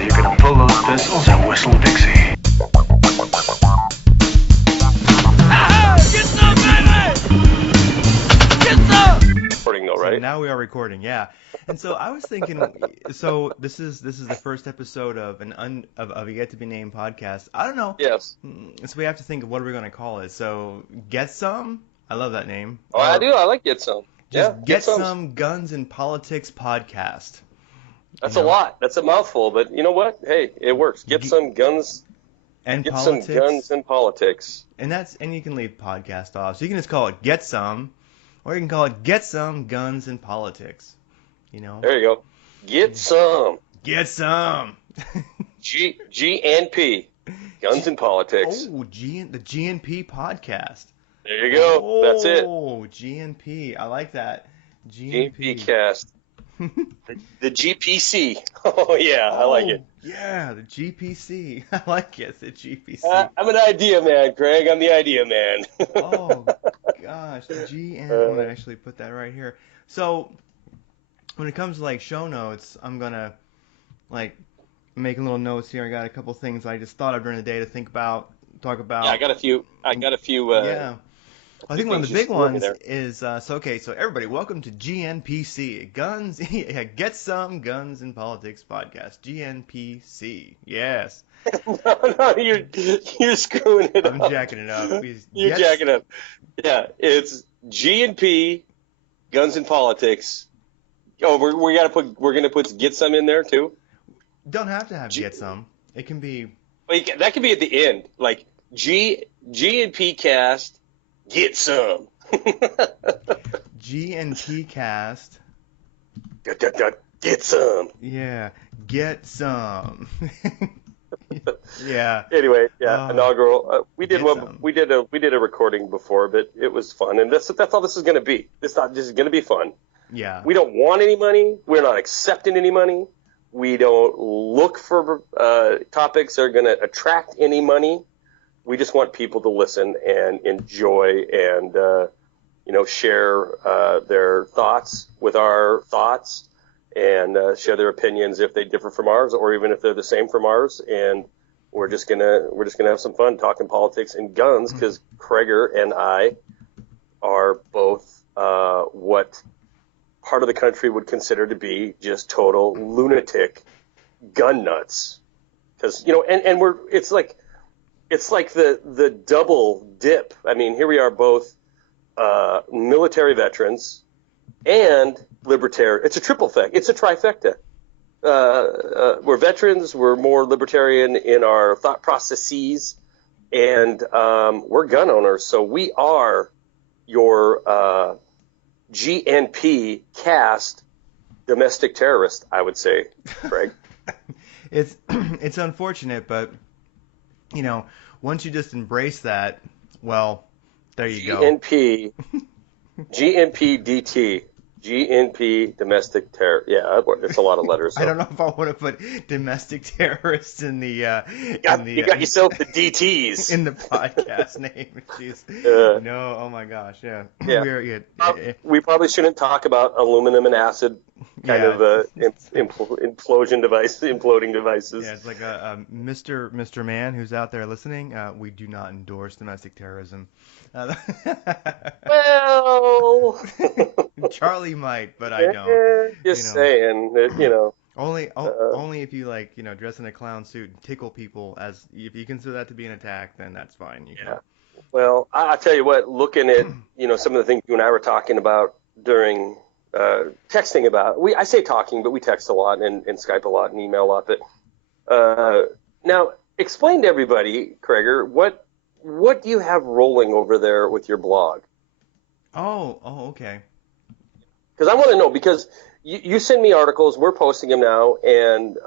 you're gonna pull those pistols and whistle Dixie. Get some, baby! Get some! Recording though, right? So now we are recording, yeah. And so I was thinking, so this is the first episode of a yet to be named podcast. I don't know. Yes. So we have to think of what are we going to call it. So Get Some. I love that name. Oh, I do. I like Get Some. Just Yeah, Get Some Guns and Politics podcast. That's You know? a lot. That's a mouthful, but you know what? Hey, it works. Get some guns. And Get politics. some guns and politics. And you can leave podcast off. So you can just call it Get Some, or you can call it Get Some Guns and Politics. You know. There you go. Get some. Get some. GnP. Guns and politics. Oh, the GnP podcast. There you go. That's it. Oh, GnP. I like that. GnP cast. The GPC. Oh, yeah. I like it. Yeah, the GPC. I like it. The GPC. I'm an idea man, Craig. I'm the idea man. Oh, gosh. I'm going to actually put that right here. So, when it comes to, like, show notes, I'm going to, like, make little notes here. I got a couple things I just thought of during the day to talk about. Yeah, I got a few. Yeah. I think one of the big ones there. is, so everybody, welcome to GNPC, Get Some Guns and Politics podcast, GNPC, yes. No, you're screwing it up. I'm jacking it up. You're jacking it up. Yeah, it's GnP, Guns and Politics. Oh, we're gonna put Get Some in there too. Don't have to have Get Some. It can be. Well, that could be at the end, like GnP cast. Get some. GNP cast. Get some. Yeah, get some. Yeah. Anyway, yeah, inaugural. We did some. we did a recording before, but it was fun, and that's all this is going to be. This is going to be fun. Yeah. We don't want any money. We're not accepting any money. We don't look for topics that are going to attract any money. We just want people to listen and enjoy and, share their thoughts with our thoughts and share their opinions if they differ from ours or even if they're the same from ours. And we're just gonna have some fun talking politics and guns because Kreger and I are both what part of the country would consider to be just total lunatic gun nuts. Because and it's like the double dip. I mean, here we are both military veterans and libertarian. It's a triple thing. It's a trifecta. We're veterans. We're more libertarian in our thought processes, and we're gun owners. So we are your GNP cast domestic terrorist, I would say, Craig. It's unfortunate, but once you just embrace that, well, there you go. GNP DT. GNP domestic terror. Yeah, it's a lot of letters. So. I don't know if I want to put domestic terrorists in the. You got yourself the DTs in the podcast name. Jeez. No, oh my gosh, yeah. We probably shouldn't talk about aluminum and acid kind of imploding devices. Yeah, it's like Mr. Man who's out there listening. We do not endorse domestic terrorism. Well, Charlie might, but I don't. Just saying that, Only if you dress in a clown suit and tickle people, as if you consider that to be an attack, then that's fine. Well, I'll tell you what. Looking at some of the things you and I were talking about during texting about. I say talking, but we text a lot and Skype a lot and email a lot. But now, explain to everybody, Kreger, what do you have rolling over there with your blog? Oh, okay. Because I want to know, because you send me articles, we're posting them now, and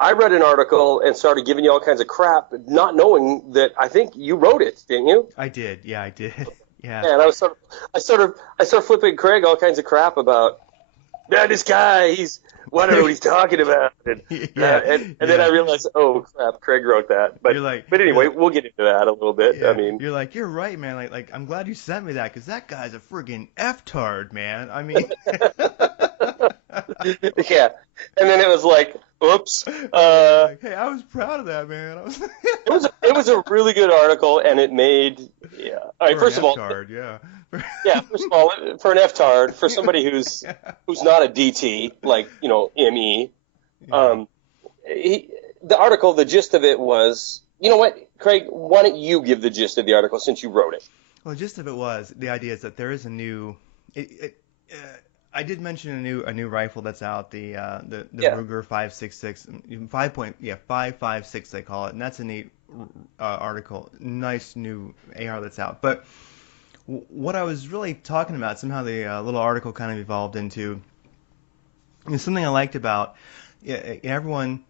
I read an article and started giving you all kinds of crap, not knowing that I think you wrote it, didn't you? I did, yeah, I did. Yeah. And I started flipping Craig all kinds of crap about this guy, I don't know what he's talking about. And then I realized, oh crap, Craig wrote that. But anyway, we'll get into that a little bit. Yeah, I mean, you're right, man. Like I'm glad you sent me that because that guy's a friggin' F-tard, man. I mean, yeah. And then it was like, Oops. Like, hey, I was proud of that, man. I was It was a really good article, and it made yeah. All right, for an first of all, F-tard, yeah. yeah. First of all, for an F-tard, for somebody Yeah. who's not a DT like ME, Yeah. um, the article, the gist of it was, you know what, Craig, why don't you give the gist of the article since you wrote it? Well, the gist of it was the idea is that there is a new. Uh, I did mention a new rifle that's out, the Yeah. Ruger 5.66, 5.6 they call it, and that's a neat article, nice new AR that's out. But what I was really talking about, somehow the little article kind of evolved into, is something I liked about everyone.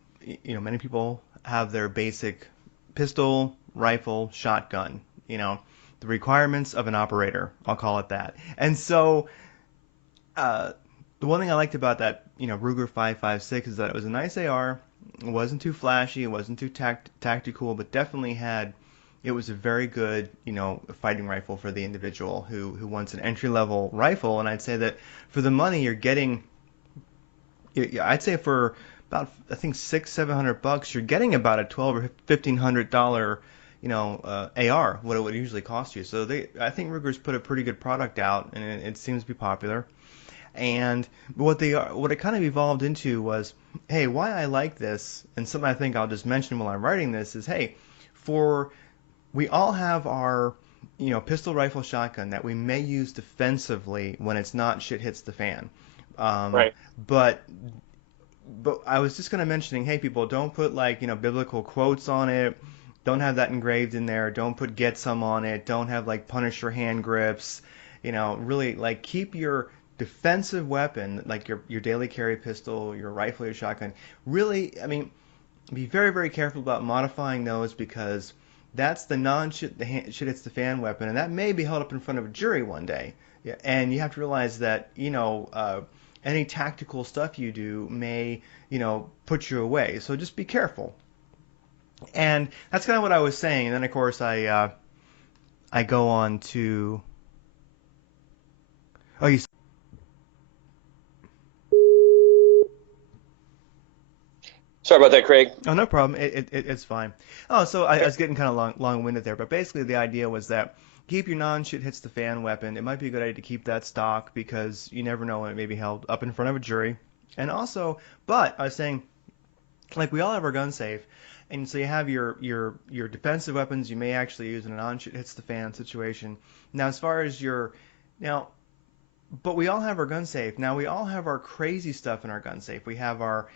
Many people have their basic pistol, rifle, shotgun. The requirements of an operator. I'll call it that. And so, the one thing I liked about that, Ruger 5.56 is that it was a nice AR. It wasn't too flashy. It wasn't too tactical, but definitely had. It was a very good, fighting rifle for the individual who wants an entry level rifle. And I'd say that for the money you're getting, I'd say for about I think $600-700, you're getting about a $1,200 or $1,500 AR, what it would usually cost you. So I think Ruger's put a pretty good product out, and it seems to be popular. And what it kind of evolved into was, hey, why I like this, and something I think I'll just mention while I'm writing this is, hey, we all have our pistol, rifle, shotgun that we may use defensively when it's not shit hits the fan. Um, Right. but I was just kind of mentioning, hey, people, don't put biblical quotes on it. Don't have that engraved in there. Don't put get some on it. Don't have Punisher hand grips. Really keep your defensive weapon, like your daily carry pistol, your rifle, your shotgun. Really, I mean, be very, very careful about modifying those because that's the shit hits the fan weapon, and that may be held up in front of a jury one day. Yeah, and you have to realize that any tactical stuff you do may put you away. So just be careful. And that's kind of what I was saying. And then of course I go on to oh you Sorry about that, Craig. oh no problem it's fine. Oh, so I was getting kind of long-winded there, but basically the idea was that keep your non-shit hits the fan weapon. It might be a good idea to keep that stock because you never know when it may be held up in front of a jury. And also, but I was saying, we all have our gun safe, and so you have your defensive weapons you may actually use in a non-shit hits the fan situation. Now, as far as now, but we all have our gun safe. Now we all have our crazy stuff in our gun safe. We have our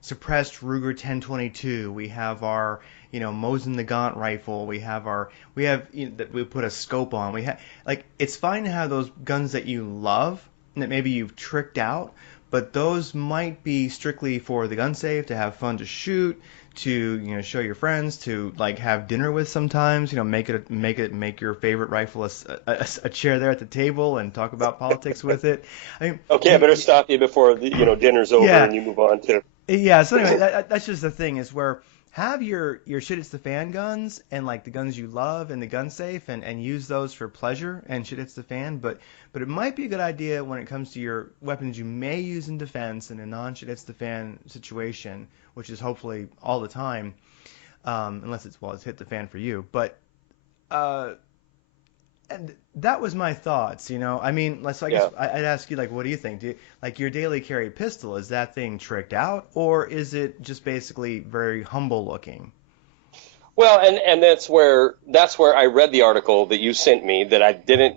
suppressed Ruger 1022. We have our Mosin Nagant rifle. That we put a scope on. We have it's fine to have those guns that you love and that maybe you've tricked out, but those might be strictly for the gun safe to have fun to shoot, to show your friends, to have dinner with sometimes. Make your favorite rifle a chair there at the table and talk about politics with it. I mean, Okay, I better stop you before dinner's over yeah. and you move on to. Yeah, so anyway, that's just the thing is where have your shit hits the fan guns and the guns you love in the gun safe and use those for pleasure and shit hits the fan, but it might be a good idea when it comes to your weapons you may use in defense in a non shit hits the fan situation, which is hopefully all the time, unless it's hit the fan for you. But and that was my thoughts, I mean, so I guess I'd ask you, what do you think? Your daily carry pistol, is that thing tricked out, or is it just basically very humble looking? Well, and that's where I read the article that you sent me that I didn't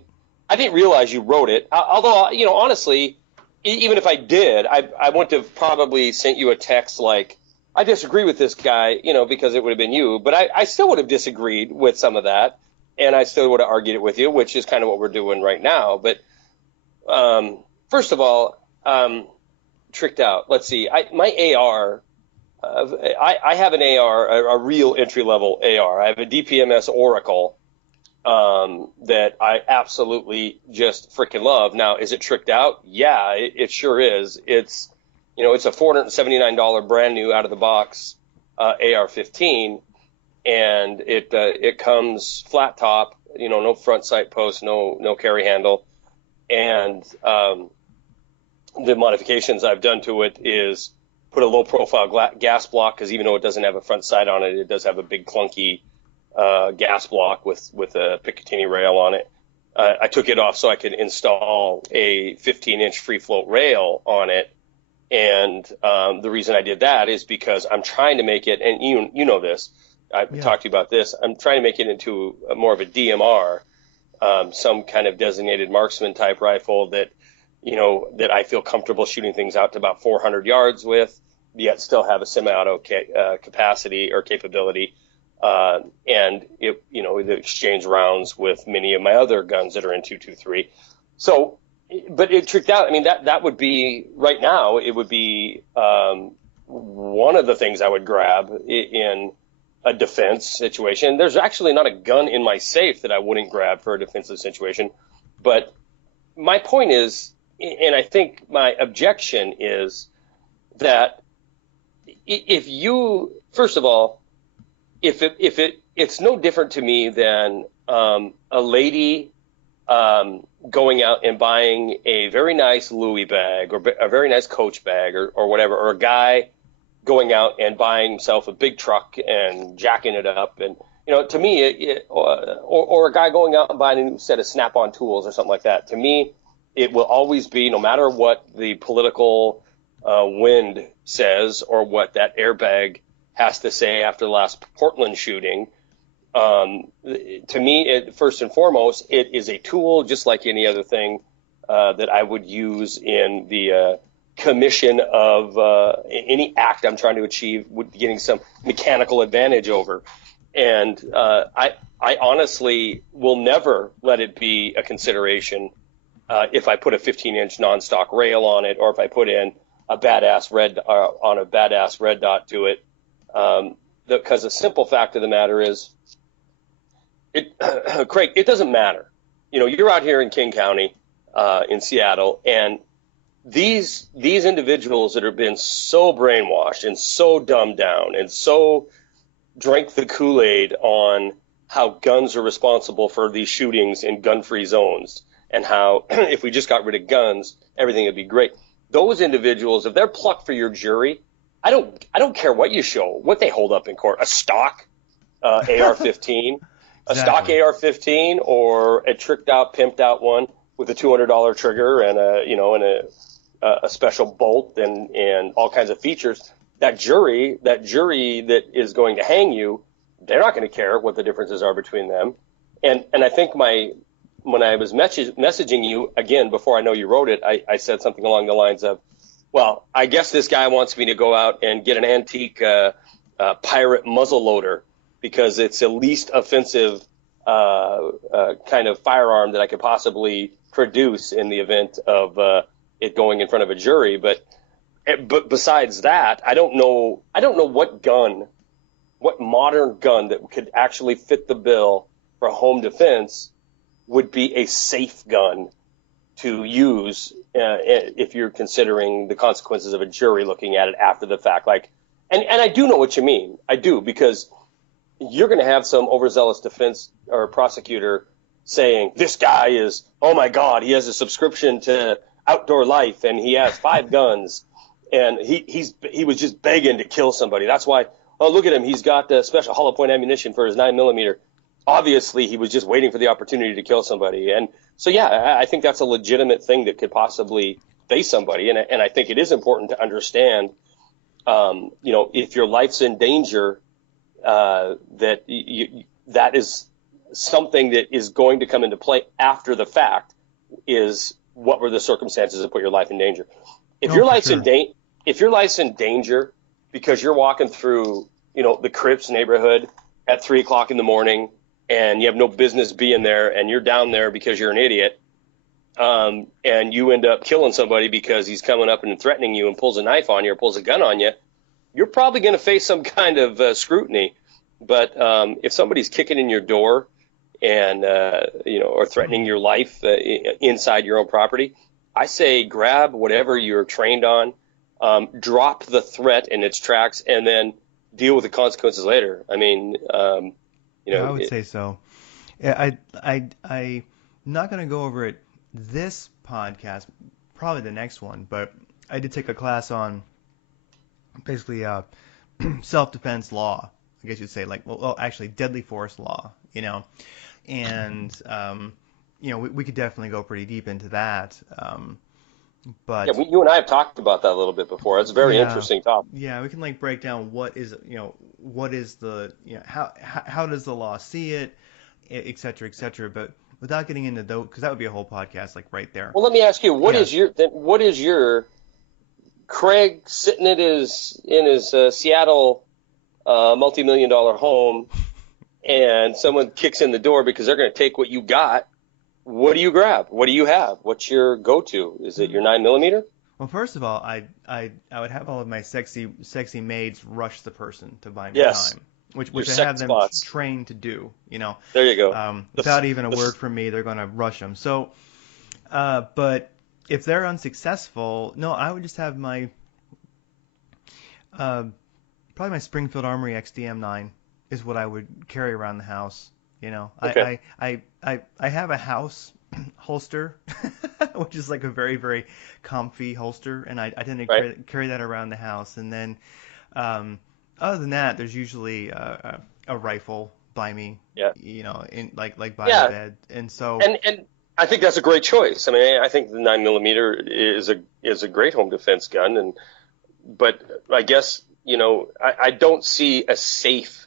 realize you wrote it. Although honestly, even if I did, I wouldn't have probably sent you a text like I disagree with this guy, because it would have been you. But I still would have disagreed with some of that. And I still would have argued it with you, which is kind of what we're doing right now. But first of all, tricked out. Let's see. My AR, I have an AR, a real entry-level AR. I have a DPMS Oracle that I absolutely just freaking love. Now, is it tricked out? Yeah, it sure is. It's it's a $479 brand new out of the box AR-15. And it comes flat top, no front sight post, no carry handle, and the modifications I've done to it is put a low profile gas block, because even though it doesn't have a front sight on it, it does have a big clunky gas block with a Picatinny rail on it. I took it off so I could install a 15-inch free float rail on it. And the reason I did that is because I'm trying to make it, and you know this, I've talked to you about this, I'm trying to make it into more of a DMR, some kind of designated marksman type rifle that, that I feel comfortable shooting things out to about 400 yards with, yet still have a semi-auto capacity or capability. And it exchange rounds with many of my other guns that are in 223. So, but it tricked out. I mean, that would be right now. It would be one of the things I would grab in a defense situation. There's actually not a gun in my safe that I wouldn't grab for a defensive situation. But my point is, and I think my objection is that if you, first of all, it's no different to me than a lady going out and buying a very nice Louis bag or a very nice Coach bag or whatever, or a guy going out and buying himself a big truck and jacking it up. And, to me, or a guy going out and buying a new set of Snap-on tools or something like that. To me, it will always be, no matter what the political wind says or what that airbag has to say after the last Portland shooting, to me, first and foremost, it is a tool just like any other thing that I would use in the commission of any act I'm trying to achieve, with getting some mechanical advantage over. And I honestly will never let it be a consideration if I put a 15-inch non-stock rail on it, or if I put in a badass red dot to it. Because the simple fact of the matter is, Craig, it doesn't matter. You're out here in King County, in Seattle, and these individuals that have been so brainwashed and so dumbed down and so drank the Kool-Aid on how guns are responsible for these shootings in gun-free zones, and how if we just got rid of guns, everything would be great. Those individuals, if they're plucked for your jury, I don't care what you show, what they hold up in court, a stock AR-15, a stock AR-15, or a tricked out, pimped out one with a $200 trigger and a special bolt and all kinds of features. That jury that is going to hang you, they're not going to care what the differences are between them. And I think when I was messaging you again before I know you wrote it, I said something along the lines of, well, I guess this guy wants me to go out and get an antique pirate muzzle loader because it's the least offensive kind of firearm that I could possibly produce in the event of it going in front of a jury. But besides that, I don't know what modern gun that could actually fit the bill for home defense would be a safe gun to use if you're considering the consequences of a jury looking at it after the fact. And I do know what you mean. I do, because you're going to have some overzealous defense or prosecutor saying, this guy is, oh my God, he has a subscription to Outdoor Life and he has 5 guns and he was just begging to kill somebody. That's why, oh, look at him. He's got the special hollow point ammunition for his 9mm. Obviously, he was just waiting for the opportunity to kill somebody. And so, yeah, I think that's a legitimate thing that could possibly face somebody. And I think it is important to understand, if your life's in danger, that that is something that is going to come into play after the fact, is what were the circumstances that put your life in danger. If your life's in danger because you're walking through, the Crips neighborhood at 3:00 in the morning, and you have no business being there, and you're down there because you're an idiot, and you end up killing somebody because he's coming up and threatening you and pulls a knife on you or pulls a gun on you, you're probably going to face some kind of scrutiny. But if somebody's kicking in your door and or threatening your life inside your own property, I say grab whatever you're trained on, drop the threat in its tracks, and then deal with the consequences later. I mean, I would say so. I'm not going to go over it this podcast. probably the next one, but I did take a class on basically self-defense law, I guess you'd say, like, well, actually, deadly force law, and we could definitely go pretty deep into that. But you and I have talked about that a little bit before. It's a very interesting topic. Yeah, we can like break down what is the how does the law see it, et cetera, et cetera. But without getting into those, because that would be a whole podcast like right there. Well, let me ask you, what is your Craig sitting in his Seattle multi-million-dollar home, and someone kicks in the door because they're going to take what you got? What do you grab? What do you have? What's your go-to? Is it your 9mm? Well, first of all, I would have all of my sexy maids rush the person to buy me time, which I have them trained to do. There you go. Without even a word from me, they're going to rush them. So, but if they're unsuccessful, no, I would just have my probably my Springfield Armory XDM9 is what I would carry around the house. Okay. I have a house holster, which is like a very, very comfy holster, and I tend to carry that around the house. And then, other than that, there's usually a rifle by me, in like by the bed. And so, and I think that's a great choice. I mean, I think the 9mm is a great home defense gun, but I guess I don't see a safe.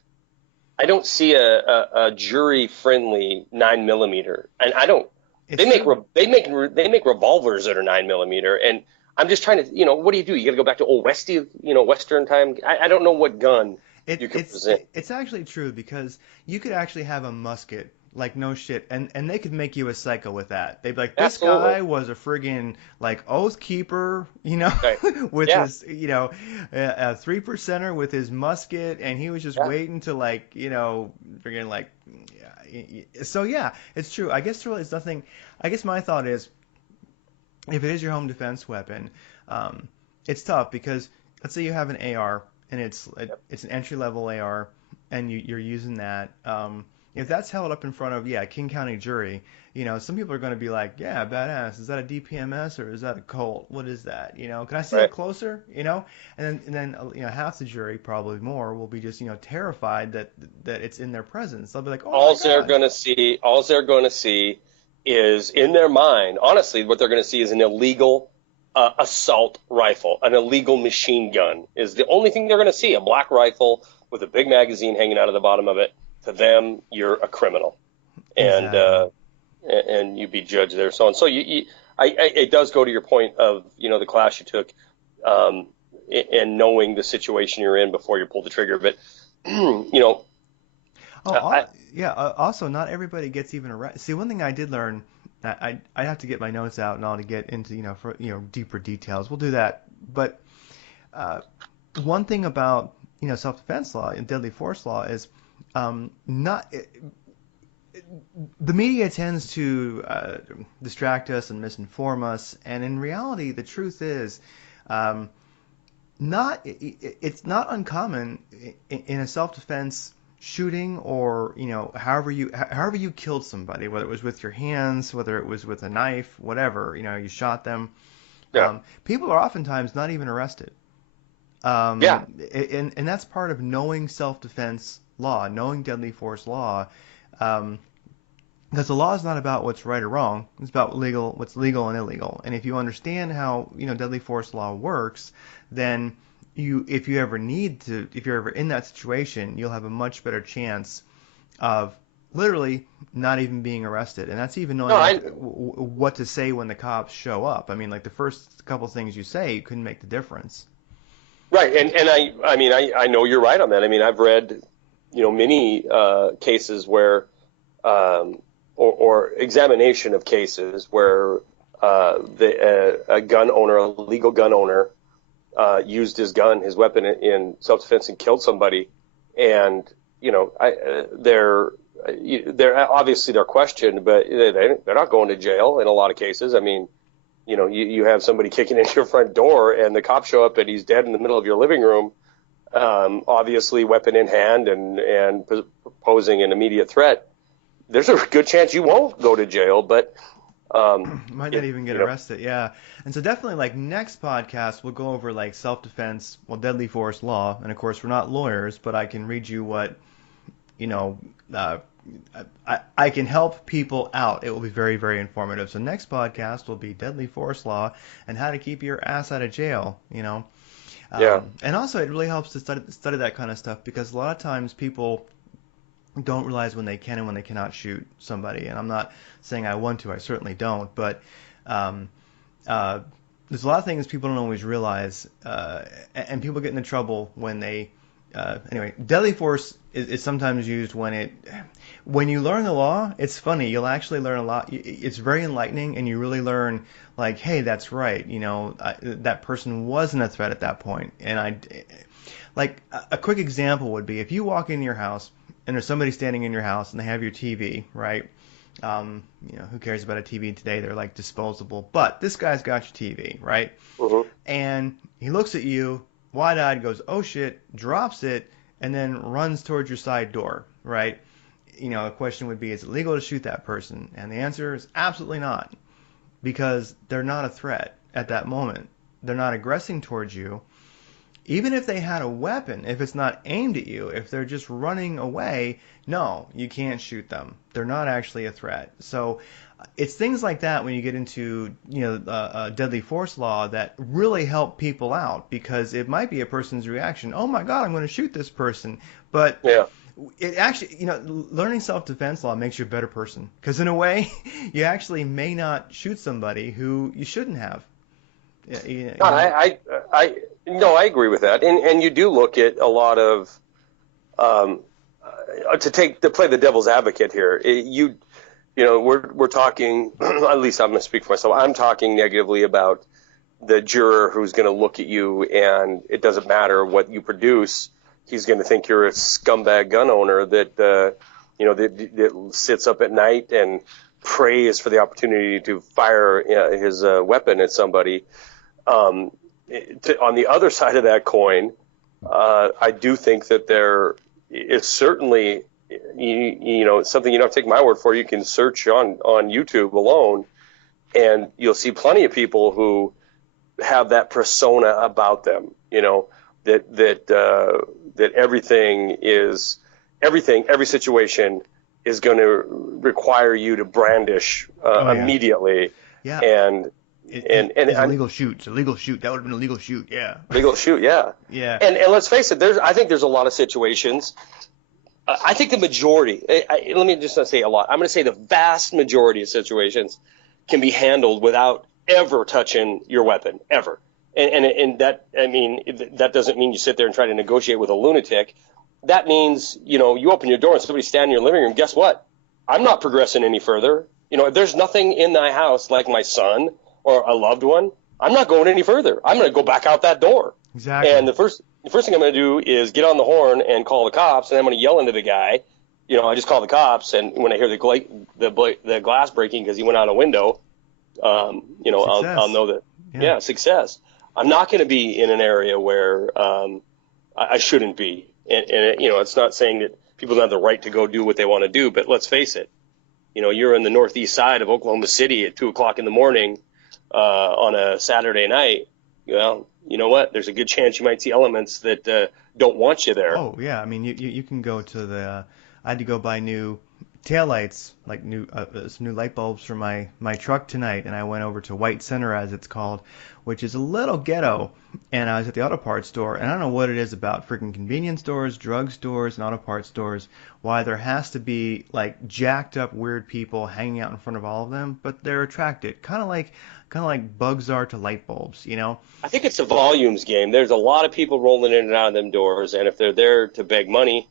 I don't see a jury-friendly 9mm, and I don't. They make revolvers that are 9mm, and I'm just trying to, what do? You got to go back to old Westy, Western time. I don't know what gun you could present. It's actually true, because you could actually have a musket, like no shit, and they could make you a psycho with that. They'd be like, this guy was a friggin' like oath keeper, with his, a 3%er with his musket, and he was just waiting to friggin' like. So yeah, it's true. I guess really it's nothing. I guess my thought is, if it is your home defense weapon, it's tough because let's say you have an AR and it's an entry level AR and you're using that. If that's held up in front of King County jury, some people are going to be like, yeah, badass. Is that a DPMS or is that a Colt? What is that? Can I see it closer? And then half the jury, probably more, will be just terrified that it's in their presence. They'll be like, oh, all they're going to see is in their mind. Honestly, what they're going to see is an illegal assault rifle, an illegal machine gun is the only thing they're going to see. A black rifle with a big magazine hanging out of the bottom of it. To them, you're a criminal, and and you be judged there. So it does go to your point of the class you took, and knowing the situation you're in before you pull the trigger. But also, not everybody gets even arrested. See, one thing I did learn, I have to get my notes out and all to get into deeper details. We'll do that. But one thing about self-defense law and deadly force law is. The media tends to distract us and misinform us, and in reality, the truth is, it's not uncommon in a self-defense shooting or however you killed somebody, whether it was with your hands, whether it was with a knife, whatever, you shot them. People are oftentimes not even arrested. And that's part of knowing self-defense law, knowing deadly force law, because the law is not about what's right or wrong. It's about what's legal and illegal. And if you understand how deadly force law works, then if you're ever in that situation, you'll have a much better chance of literally not even being arrested. And that's even knowing what to say when the cops show up. I mean, like the first couple things you say couldn't make the difference. Right, and I know you're right on that. I mean, I've read many cases where, or examination of cases where a gun owner, a legal gun owner, used his weapon in self-defense and killed somebody, and they're obviously they're questioned, but they're not going to jail in a lot of cases. I mean, you have somebody kicking in your front door and the cops show up and he's dead in the middle of your living room. Obviously weapon in hand and posing an immediate threat. There's a good chance you won't go to jail, but Might not even get arrested, yeah. And so definitely, like, next podcast, we'll go over, like, self-defense, well, deadly force law. And, of course, we're not lawyers, but I can read you what, you know, uh, I can help people out. It will be very, very informative. So next podcast will be deadly force law and how to keep your ass out of jail, you know. Yeah. And also, it really helps to study that kind of stuff because a lot of times people don't realize when they can and when they cannot shoot somebody. And I'm not saying I want to. I certainly don't. But um, there's a lot of things people don't always realize, and people get into trouble when they. Anyway, deadly force is sometimes used when you learn the law. It's funny. You'll actually learn a lot. It's very enlightening, and you really learn, like, hey, that's right. You know, that person wasn't a threat at that point. And like a quick example would be if you walk into your house and there's somebody standing in your house and they have your TV, right? You know, who cares about a TV today? They're like disposable. But this guy's got your TV, right? Mm-hmm. And he looks at you, wide-eyed, goes, oh shit, drops it, and then runs towards your side door, right? You know, a question would be, is it legal to shoot that person? And the answer is absolutely not, because they're not a threat at that moment. They're not aggressing towards you. Even if they had a weapon, if it's not aimed at you, if they're just running away, no, you can't shoot them. They're not actually a threat. So it's things like that when you get into, you know, deadly force law that really help people out, because it might be a person's reaction, oh my God, I'm going to shoot this person. But Yeah. it actually, you know, learning self-defense law makes you a better person, because in a way, you actually may not shoot somebody who you shouldn't have. No, I agree with that, and you do look at a lot of to play the devil's advocate here. You know, we're talking. At least I'm going to speak for myself. I'm talking negatively about the juror who's going to look at you, and it doesn't matter what you produce. He's going to think you're a scumbag gun owner that you know that sits up at night and prays for the opportunity to fire his weapon at somebody. On the other side of that coin, I do think that there is certainly, you know, something you don't take my word for. You can search on YouTube alone, and you'll see plenty of people who have that persona about them. You know, that every situation is going to require you to brandish immediately. Yeah. And it's a legal shoot. It's a legal shoot. That would have been a legal shoot. Yeah. Legal shoot. Yeah. Yeah. And let's face it. I think there's a lot of situations. I think the majority. Let me just not say a lot. I'm going to say the vast majority of situations can be handled without ever touching your weapon, ever. And that, I mean, that doesn't mean you sit there and try to negotiate with a lunatic. That means, you know, you open your door and somebody's standing in your living room. Guess what? I'm not progressing any further. You know, if there's nothing in my house like my son or a loved one, I'm not going any further. I'm going to go back out that door. Exactly. And the first thing I'm going to do is get on the horn and call the cops, and I'm going to yell into the guy. You know, I just call the cops, and when I hear the glass breaking because he went out a window, you know, I'll know that. Yeah, success. I'm not going to be in an area where I shouldn't be. And you know, it's not saying that people don't have the right to go do what they want to do, but let's face it. You know, you're in the northeast side of Oklahoma City at 2:00 in the morning on a Saturday night. Well, you know what? There's a good chance you might see elements that don't want you there. Oh yeah, I mean, you can go to the. I had to go buy new taillights, like some new light bulbs for my truck tonight, and I went over to White Center, as it's called, which is a little ghetto. And I was at the auto parts store, and I don't know what it is about freaking convenience stores, drug stores, and auto parts stores, why there has to be like jacked up weird people hanging out in front of all of them, but they're attracted, kind of like bugs are to light bulbs, you know? I think it's a volumes game. There's a lot of people rolling in and out of them doors, and if they're there to beg money,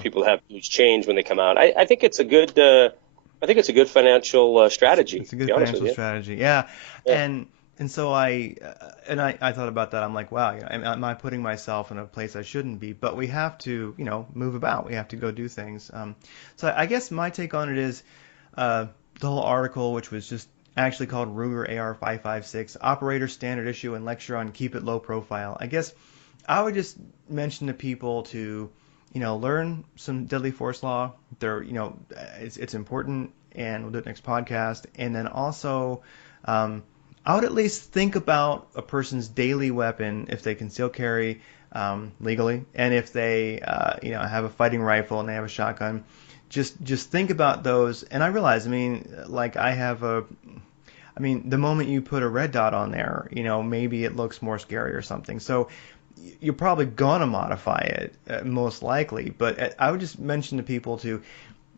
people have huge change when they come out. I think it's a good. I think it's a good financial strategy. It's a good financial strategy, yeah. And so I thought about that. I'm like, wow, am I putting myself in a place I shouldn't be? But we have to, you know, move about. We have to go do things. So I guess my take on it is the whole article, which was just actually called Ruger AR-556, Operator Standard Issue and Lecture on Keep It Low Profile. I guess I would just mention to people to, you know, learn some deadly force law. You know, it's important. and we'll do it next podcast. And then also, I would at least think about a person's daily weapon if they conceal carry legally, and if they have a fighting rifle and they have a shotgun. Just think about those. And I realize, I mean, like the moment you put a red dot on there, maybe it looks more scary or something. So you're probably gonna modify it, most likely. But I would just mention to people to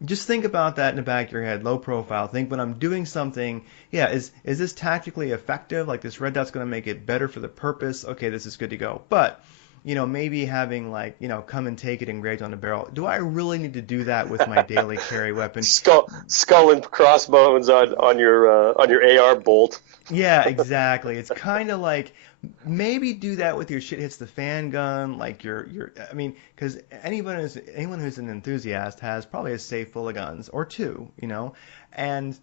just think about that in the back of your head, low profile. Think, when I'm doing something, is this tactically effective? Like, this red dot's going to make it better for the purpose. Okay, this is good to go. But, maybe having, like, come and take it engraved on the barrel. Do I really need to do that with my daily carry weapon? Skull and crossbones on your AR bolt. Yeah, exactly. It's kind of like, maybe do that with your shit hits the fan gun, like I mean, because anyone who's an enthusiast has probably a safe full of guns or two, and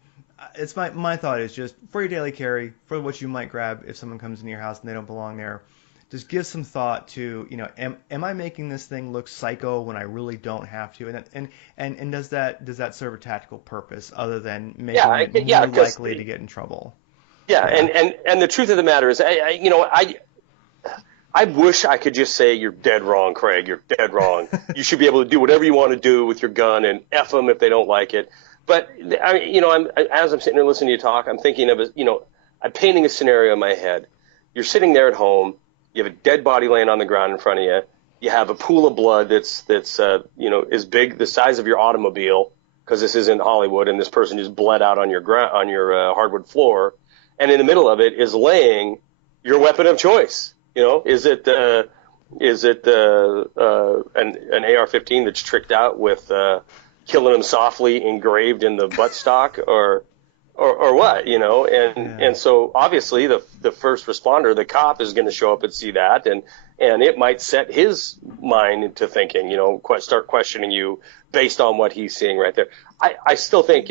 it's my thought is just for your daily carry, for what you might grab if someone comes into your house and they don't belong there, just give some thought to, am I making this thing look psycho when I really don't have to, and does that serve a tactical purpose other than making it more likely to get in trouble? Yeah, and the truth of the matter is, I wish I could just say, you're dead wrong, Craig. You're dead wrong. You should be able to do whatever you want to do with your gun, and F them if they don't like it. But as I'm sitting there listening to you talk, I'm thinking of I'm painting a scenario in my head. You're sitting there at home. You have a dead body laying on the ground in front of you. You have a pool of blood that's as big, the size of your automobile, because this isn't Hollywood, and this person just bled out on your hardwood floor. And in the middle of it is laying your weapon of choice. Is it an AR-15 that's tricked out with killing them softly engraved in the buttstock, or what? And so obviously the first responder, the cop, is going to show up and see that, and it might set his mind into thinking, start questioning you based on what he's seeing right there. I still think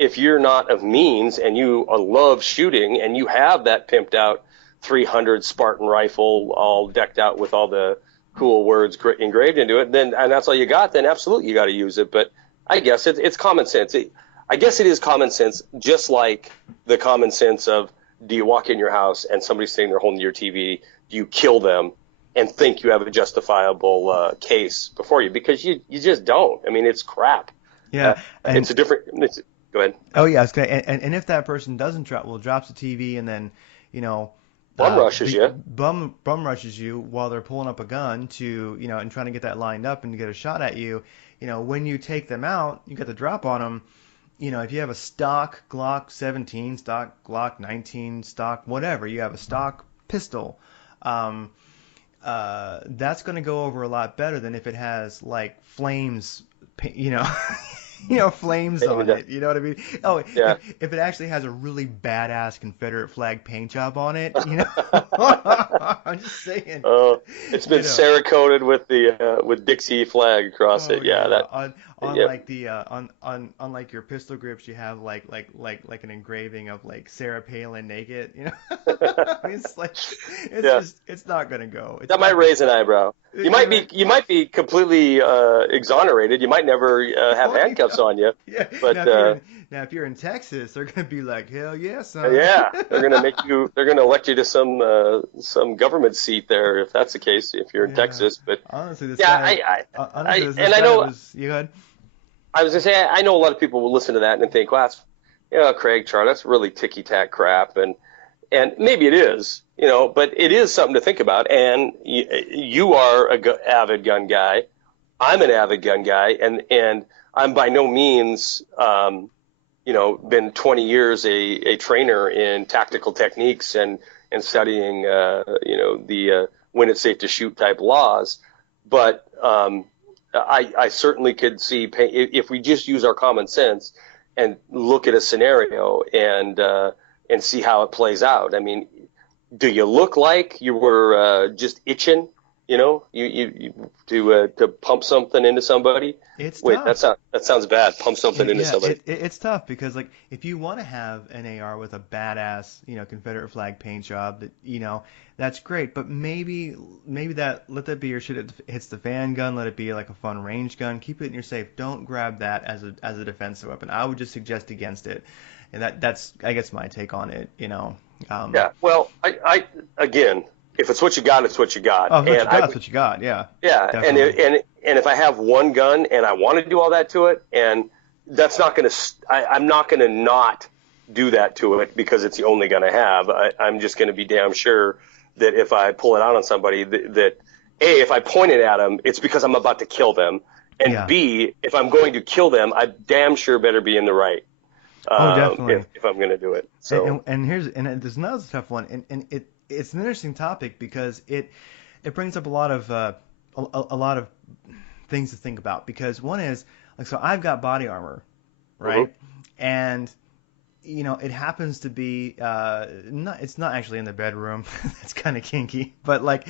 if you're not of means and you love shooting and you have that pimped out 300 Spartan rifle all decked out with all the cool words engraved into it, and that's all you got, then absolutely you got to use it. But I guess it's common sense. I guess it is common sense, just like the common sense of, do you walk in your house and somebody's sitting there holding your TV, do you kill them and think you have a justifiable case before you? Because you just don't. I mean, it's crap. Yeah. Go ahead. Oh yeah, it's good. And if that person doesn't drops the TV and then, bum rushes you. Bum rushes you while they're pulling up a gun to, and trying to get that lined up and to get a shot at you. When you take them out, you get the drop on them. If you have a stock Glock 17, stock Glock 19, stock whatever, you have a stock pistol, that's going to go over a lot better than if it has like flames, flames on it. You know what I mean? Oh, yeah. If it actually has a really badass Confederate flag paint job on it, I'm just saying. Oh, it's been Cerakoted with the with Dixie flag across it. Yeah, that. Like the on like your pistol grips, you have like an engraving of like Sarah Palin naked. It's like it's not gonna go. That might raise an eyebrow. You might be completely exonerated. You might never have handcuffs on you. Yeah. But now if you're in Texas, they're gonna be like, hell yeah, son. Yeah, they're gonna elect you to some government seat there if that's the case. If you're in Texas, but honestly, you had. I was gonna say, I know a lot of people will listen to that and think, well, that's, Craig, Charlie, that's really ticky-tack crap, and maybe it is, but it is something to think about. And you are a avid gun guy. I'm an avid gun guy, and I'm by no means, been 20 years a trainer in tactical techniques and studying, the when it's safe to shoot type laws, but I certainly could see, if we just use our common sense and look at a scenario and see how it plays out. I mean, do you look like you were just itching to pump something into somebody. It's Wait, tough. that sounds bad. Pump something into Yeah, somebody. it's tough because like if you want to have an AR with a badass, Confederate flag paint job, that's great. But maybe let that be your shit. It hits the fan gun. Let it be like a fun range gun. Keep it in your safe. Don't grab that as a defensive weapon. I would just suggest against it. And that's I guess my take on it. Yeah. Well, I again, if it's what you got, it's what you got. Oh, if what And you got, it's what you got. Yeah, yeah, definitely. and if I have one gun and I want to do all that to it, and that's not going to, I'm not going to not do that to it because it's the only gun I have. I'm just going to be damn sure that if I pull it out on somebody, that A, if I point it at them, it's because I'm about to kill them, and Yeah. B, if I'm going to kill them, I damn sure better be in the right. Oh, definitely. If I'm going to do it. And, So there's another tough one, and it's an interesting topic because it brings up a lot of a lot of things to think about because one is like so I've got body armor, right? And it happens to be not it's not actually in the bedroom. That's kind of kinky, but like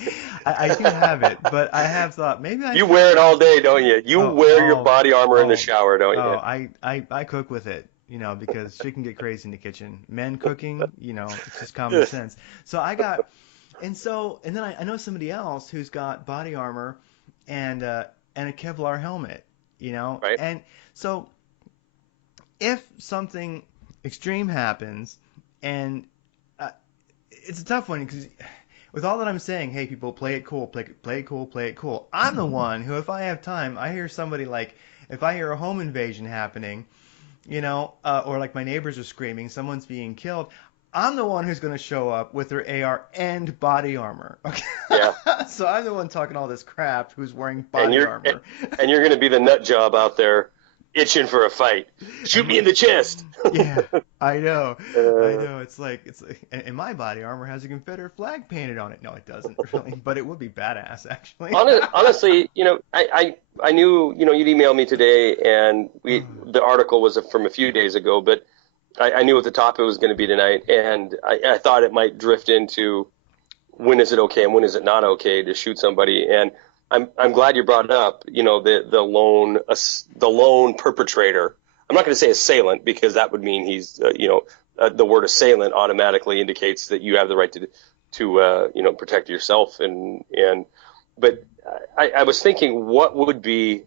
I do have it. But I have thought maybe I you should. wear it all day, don't you? You Oh, wear your oh, body armor in the oh, shower, don't oh, you? I cook with it, because shit can get crazy in the kitchen. Men cooking, it's just common sense. So I got, and then I know somebody else who's got body armor and a Kevlar helmet, Right? and so if something extreme happens, and it's a tough one because with all that I'm saying, hey people, play it cool, play it cool, play it cool. I'm the one who, if I have time, I hear somebody like, if I hear a home invasion happening, or like my neighbors are screaming, someone's being killed. I'm the one who's going to show up with their AR and body armor. Okay. Yeah. So I'm the one talking all this crap who's wearing and body you're armor. and you're going to be the nut job out there itching for a fight. Shoot me in the chest. Yeah, I know. I Uh, know. And my body armor has a Confederate flag painted on it. No, it doesn't really, but it would be badass actually. honestly, I knew you'd email me today, and the article was from a few days ago, but I knew at the top it was going to be tonight, and I thought it might drift into when is it okay and when is it not okay to shoot somebody, and I'm glad you brought it up. The lone perpetrator. I'm not going to say assailant because that would mean he's the word assailant automatically indicates that you have the right to protect yourself but I was thinking what would be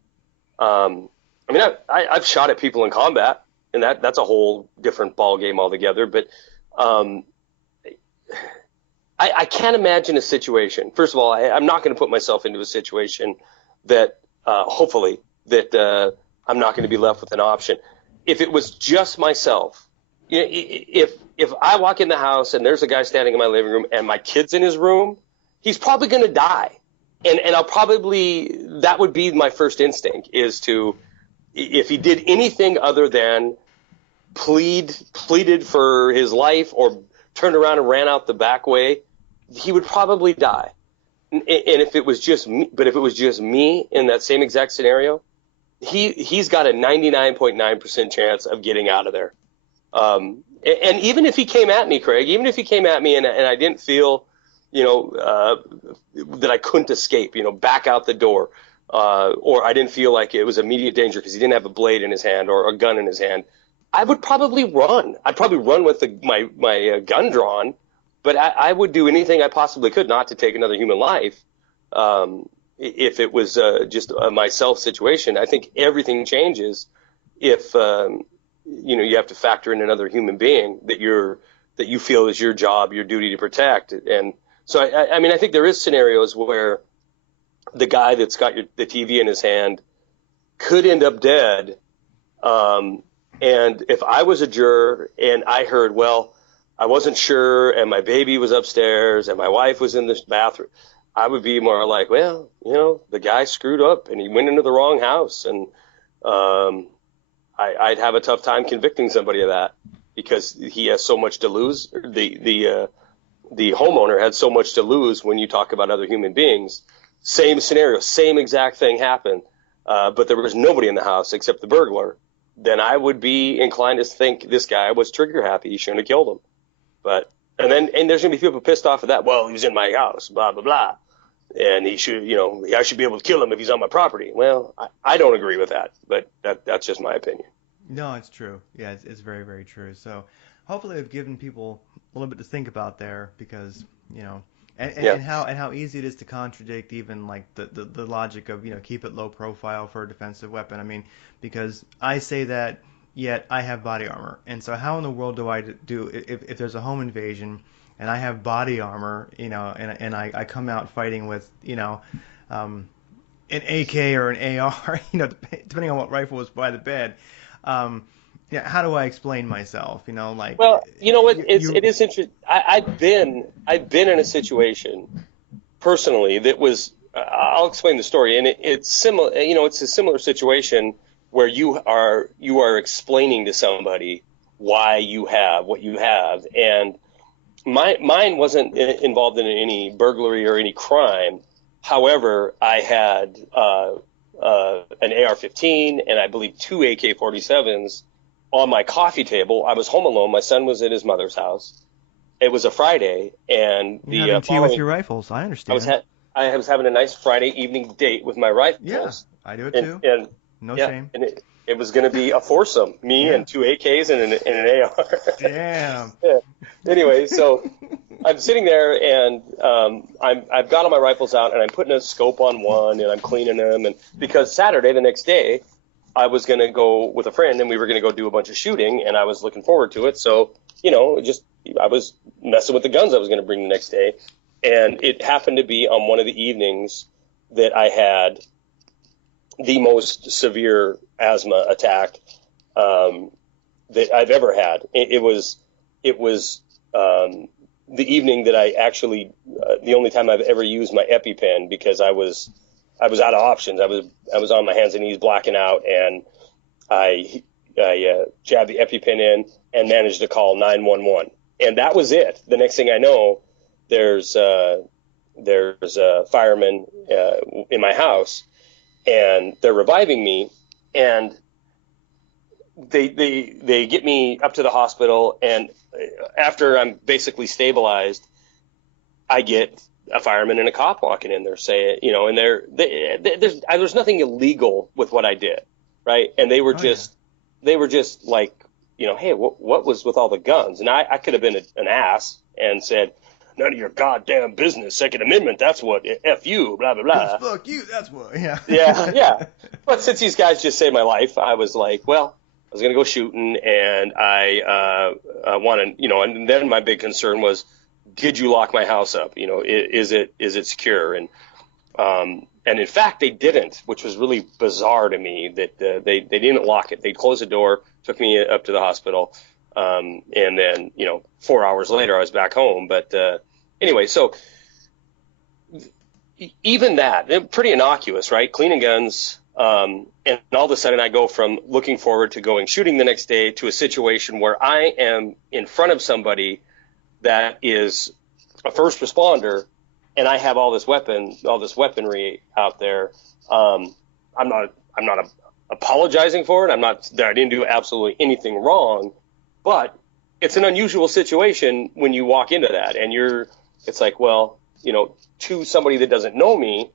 I've shot at people in combat, and that's a whole different ball game altogether, but um, I can't imagine a situation. First of all, I'm not going to put myself into a situation that hopefully that I'm not going to be left with an option. If it was just myself, if I walk in the house and there's a guy standing in my living room and my kid's in his room, he's probably going to die, and I'll probably that would be my first instinct is to if he did anything other than pleaded for his life or turned around and ran out the back way, he would probably die. And if it was just me, but if it was just me in that same exact scenario, he's got a 99.9% chance of getting out of there. And even if he came at me, Craig, even if he came at me and I didn't feel, that I couldn't escape, back out the door, or I didn't feel like it was immediate danger because he didn't have a blade in his hand or a gun in his hand, I would probably run. I'd probably run with my gun drawn, but I would do anything I possibly could not to take another human life. If it was just a myself situation, I think everything changes if you have to factor in another human being that you feel is your job, your duty to protect. And so I think there is scenarios where the guy that's got the TV in his hand could end up dead. And if I was a juror and I heard, well, I wasn't sure, and my baby was upstairs, and my wife was in the bathroom, I would be more like, well, the guy screwed up, and he went into the wrong house, and I'd have a tough time convicting somebody of that because he has so much to lose. The homeowner had so much to lose when you talk about other human beings. Same scenario, same exact thing happened, but there was nobody in the house except the burglar. Then I would be inclined to think this guy was trigger happy. He shouldn't have killed him. And there's gonna be people pissed off at that. Well, he was in my house, blah blah blah. and he should, I should be able to kill him if he's on my property. Well, I don't agree with that, but that's just my opinion. No, it's true. Yeah, it's very, very true. So hopefully we've given people a little bit to think about there, because, Yeah. and how easy it is to contradict even like the logic of, keep it low profile for a defensive weapon. I mean, because I say that, yet I have body armor. And so how in the world do I do if there's a home invasion and I have body armor, and I come out fighting with, an AK or an AR, depending on what rifle was by the bed. Yeah, how do I explain myself? Well, you know what? It is interesting. I've been in a situation personally that was. I'll explain the story, and it's similar. It's a similar situation where you are explaining to somebody why you have what you have, and mine wasn't involved in any burglary or any crime. However, I had an AR-15 and I believe 2 AK-47s on my coffee table. I was home alone. My son was at his mother's house. It was a Friday, and You're having tea with your rifles. I understand. I was having a nice Friday evening date with my rifles. Yeah, I do it too. And no shame. And it was going to be a foursome, me and 2 AKs and an AR. Damn. Yeah. Anyway, so I'm sitting there, and I've got all my rifles out, and I'm putting a scope on one, and I'm cleaning them, and because Saturday, the next day, I was going to go with a friend, and we were going to go do a bunch of shooting, and I was looking forward to it. So, I was messing with the guns I was going to bring the next day, and it happened to be on one of the evenings that I had the most severe asthma attack that I've ever had. It was the evening that I actually the only time I've ever used my EpiPen, because I was out of options. I was on my hands and knees blacking out, and I jabbed the EpiPen in and managed to call 911, and that was it. The next thing I know, there's a fireman in my house, and they're reviving me, and they get me up to the hospital, and after I'm basically stabilized, I get a fireman and a cop walking in there saying, and there's nothing illegal with what I did, right? And they were just like, hey, what was with all the guns? And I could have been an ass and said, none of your goddamn business. Second Amendment, that's what. F you, blah, blah, blah. Fuck you, that's what. Yeah. Yeah. But since these guys just saved my life, I was like, well, I was going to go shooting, and I wanted, and then my big concern was, did you lock my house up? Is it secure? And in fact, they didn't, which was really bizarre to me that they didn't lock it. They closed the door, took me up to the hospital. And then, 4 hours later, I was back home. But anyway, so even that, pretty innocuous, right? Cleaning guns. And all of a sudden I go from looking forward to going shooting the next day to a situation where I am in front of somebody that is a first responder, and I have all this weaponry out there. I'm not apologizing for it. I didn't do absolutely anything wrong, but it's an unusual situation when you walk into that, and it's like, well, to somebody that doesn't know me,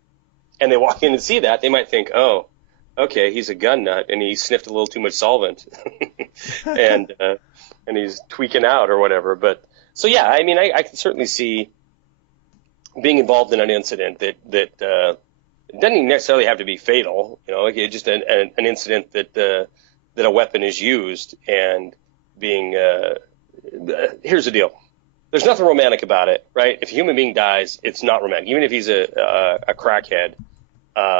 and they walk in and see that, they might think, oh, okay, he's a gun nut, and he sniffed a little too much solvent, and he's tweaking out or whatever. But so yeah, I mean, I can certainly see being involved in an incident that doesn't even necessarily have to be fatal. Like just an incident that a weapon is used, and being here's the deal. There's nothing romantic about it, right? If a human being dies, it's not romantic. Even if he's a crackhead,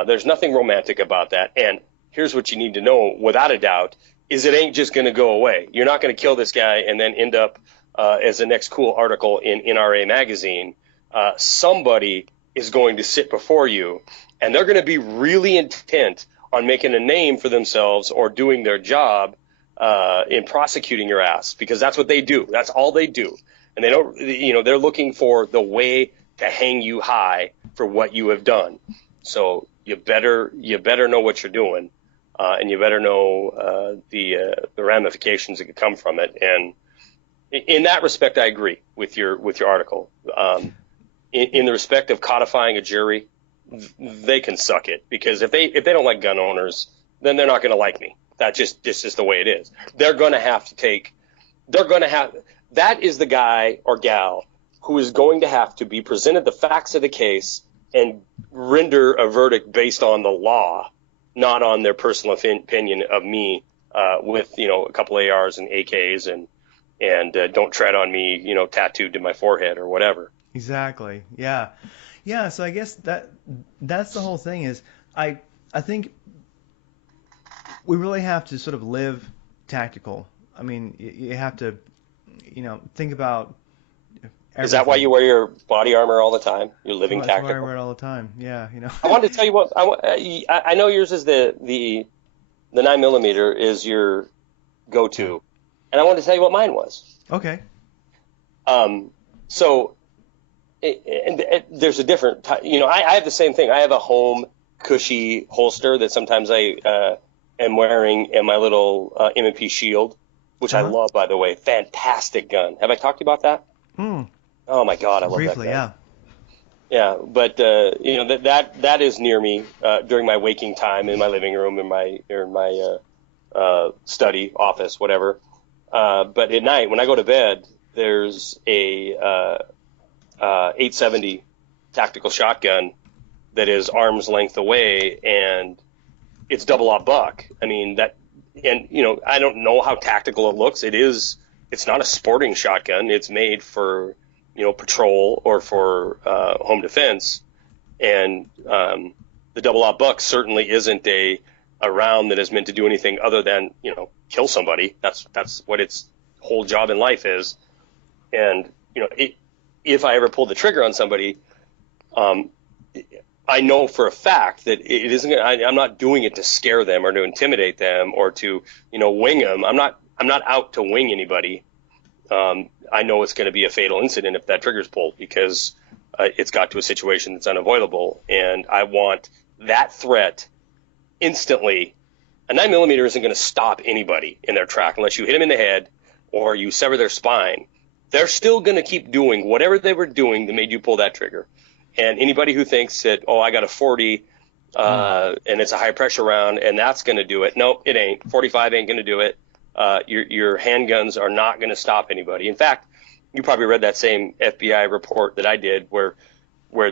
there's nothing romantic about that. And here's what you need to know, without a doubt, is it ain't just going to go away. You're not going to kill this guy and then end up as the next cool article in NRA magazine. Somebody is going to sit before you, and they're going to be really intent on making a name for themselves or doing their job in prosecuting your ass, because that's what they do. That's all they do. And they don't, they're looking for the way to hang you high for what you have done. So you better know what you're doing, and you better know the ramifications that could come from it. And in that respect, I agree with your article. in the respect of codifying a jury, they can suck it, because if they don't like gun owners, then they're not going to like me. That's just the way it is. They're going to have that is the guy or gal who is going to have to be presented the facts of the case and render a verdict based on the law, not on their personal opinion of me, with, a couple ARs and AKs and don't tread on me, tattooed to my forehead or whatever. Exactly. Yeah. Yeah. So I guess that's the whole thing is I think we really have to sort of live tactical. I mean, you have to, think about everything. Is that why you wear your body armor all the time? You're living That's tactical. why I wear it all the time. Yeah. I wanted to tell you what I know. Yours is the 9mm is your go-to, and I wanted to tell you what mine was. Okay. So, there's a different, I have the same thing. I have a home cushy holster that sometimes I am wearing in my little M&P Shield, which I love, by the way. Fantastic gun. Have I talked to you about that? Oh my God, I love Briefly, that gun. yeah. Yeah, but that is near me during my waking time in my living room, in my study, office, whatever. But at night when I go to bed, there's a 870 tactical shotgun that is arm's length away, and it's double-aught buck. I mean I don't know how tactical it looks. It's not a sporting shotgun. It's made for patrol or for home defense, and the double-aught buck certainly isn't a round that is meant to do anything other than kill somebody. That's what its whole job in life is. And if I ever pull the trigger on somebody, I know for a fact that it isn't. I'm not doing it to scare them or to intimidate them or to wing them. I'm not out to wing anybody. I know it's going to be a fatal incident if that trigger's pulled, because it's got to a situation that's unavoidable, and I want that threat instantly. A 9mm isn't going to stop anybody in their track unless you hit them in the head or you sever their spine. They're still going to keep doing whatever they were doing that made you pull that trigger. And anybody who thinks that, I got a 40 and it's a high pressure round and that's going to do it. No, it ain't. 45 ain't going to do it. Your handguns are not going to stop anybody. In fact, you probably read that same FBI report that I did where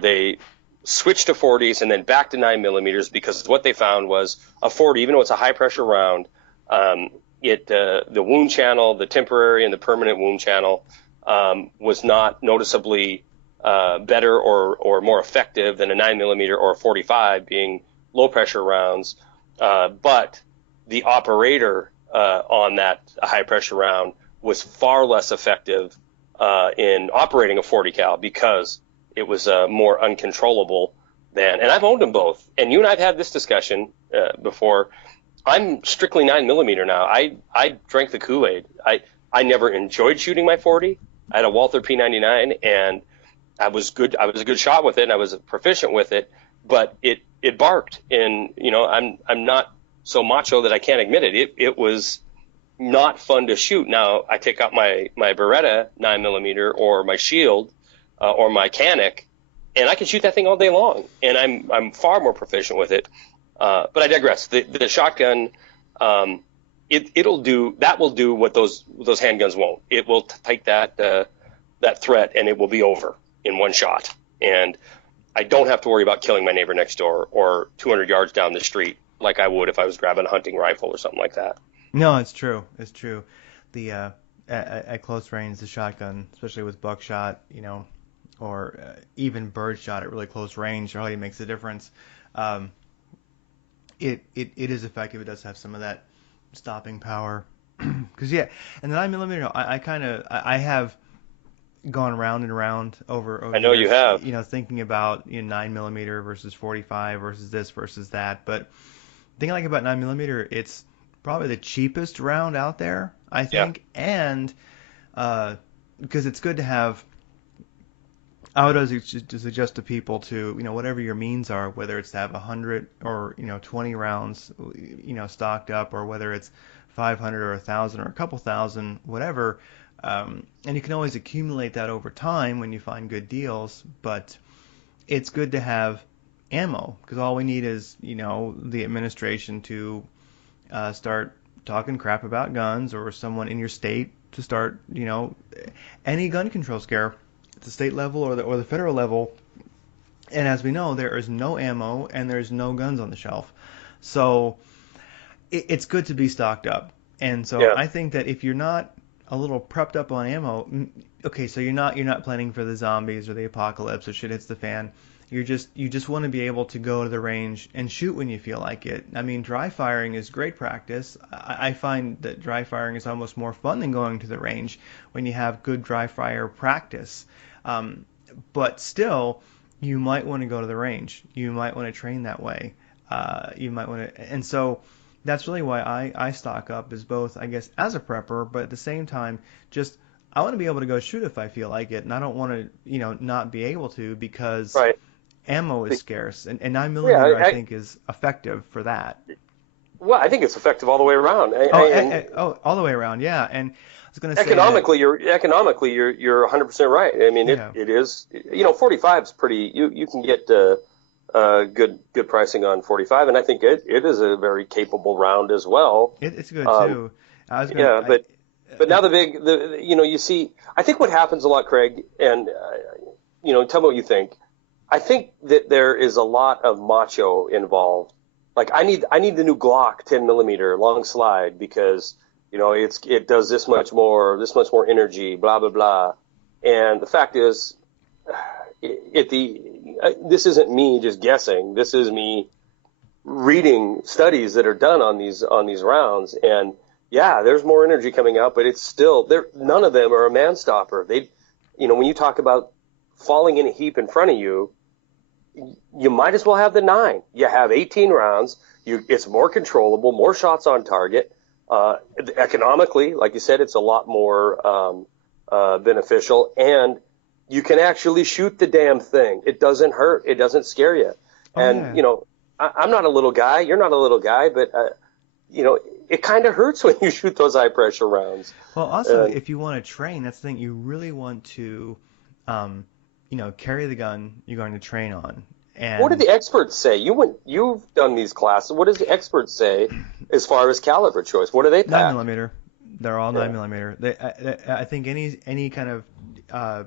they switched to 40s and then back to 9mm, because what they found was a 40, even though it's a high pressure round, the wound channel, the temporary and the permanent wound channel, was not noticeably better or more effective than a 9mm or a 45, being low pressure rounds. But the operator on that high pressure round was far less effective in operating a 40 cal, because it was more uncontrollable than. And I've owned them both. And you and I've had this discussion before. I'm strictly 9mm now. I drank the Kool-Aid. I never enjoyed shooting my 40. I had a Walther P99, and I was good. I was a good shot with it, and I was proficient with it. But it barked, and I'm not so macho that I can't admit it. It was not fun to shoot. Now I take out my Beretta 9mm or my Shield or my Canic, and I can shoot that thing all day long, and I'm far more proficient with it. But I digress. The shotgun, it'll do what those handguns won't. It will take that threat, and it will be over in one shot. And I don't have to worry about killing my neighbor next door or 200 yards down the street like I would if I was grabbing a hunting rifle or something like that. No, it's true. It's true. The at close range, the shotgun, especially with buckshot, or even birdshot at really close range, really makes a difference. It is effective. It does have some of that stopping power. Because and the 9mm, I have gone round and round over I know years, you have. Thinking about 9mm versus 45 versus this versus that. But the thing I like about 9mm, it's probably the cheapest round out there, I think, and because it's good to have. I would always suggest to people to, whatever your means are, whether it's to have 100 or 20 rounds, stocked up, or whether it's 500 or 1,000 or a couple thousand, whatever. And you can always accumulate that over time when you find good deals, but it's good to have ammo because all we need is, the administration to start talking crap about guns, or someone in your state to start, any gun control scare at the state level or the federal level. And as we know, there is no ammo and there's no guns on the shelf. So it's good to be stocked up. And so Yeah. I think that if you're not a little prepped up on ammo, okay, so you're not planning for the zombies or the apocalypse or shit hits the fan. You just want to be able to go to the range and shoot when you feel like it. I mean, dry firing is great practice. I find that dry firing is almost more fun than going to the range when you have good dry fire practice. But still, you might want to go to the range. You might want to train that way. You might want to, and so that's really why I stock up as both, I guess, as a prepper, but at the same time, just I want to be able to go shoot if I feel like it, and I don't want to, not be able to because Right. ammo is scarce, and 9 Yeah. millimeter I think is effective for that. Well, I think it's effective all the way around. All the way around, yeah. And I was going to say Economically, you're 100% right. I mean, Yeah. it is. 45 is pretty. You can get good pricing on 45, and I think it is a very capable round as well. it's good too. I was going Yeah, but now you see, I think what happens a lot, Craig, and tell me what you think. I think that there is a lot of macho involved. Like I need the new Glock 10 millimeter long slide because it does this much more energy, blah blah blah. And the fact is, this isn't me just guessing. This is me reading studies that are done on these rounds, and yeah, there's more energy coming out, but it's still there. None of them are a man stopper. When you talk about falling in a heap in front of you, you might as well have the 9. You have 18 rounds. It's more controllable, more shots on target. Economically, like you said, it's a lot more beneficial, and you can actually shoot the damn thing. It doesn't hurt. It doesn't scare you. And yeah. I'm not a little guy. You're not a little guy, but it kind of hurts when you shoot those high pressure rounds. Well, also, if you want to train, that's the thing. You really want to, carry the gun you're going to train on. And what do the experts say? You've done these classes. What does the experts say as far as caliber choice? What do they 9 pack? millimeter. They're all 9 millimeter. I think any kind of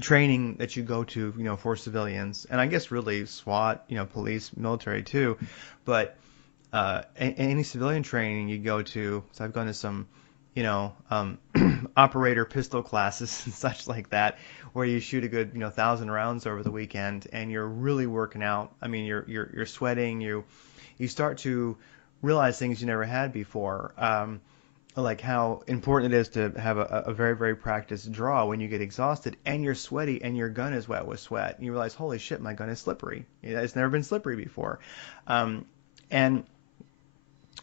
training that you go to, for civilians, and I guess really SWAT, police, military too, but any civilian training you go to. So I've gone to some, operator pistol classes and such like that, where you shoot a good, 1,000 rounds over the weekend, and you're really working out. I mean, you're sweating. You start to realize things you never had before. Like how important it is to have a very, very practiced draw when you get exhausted and you're sweaty and your gun is wet with sweat. And you realize, holy shit, my gun is slippery. It's never been slippery before. And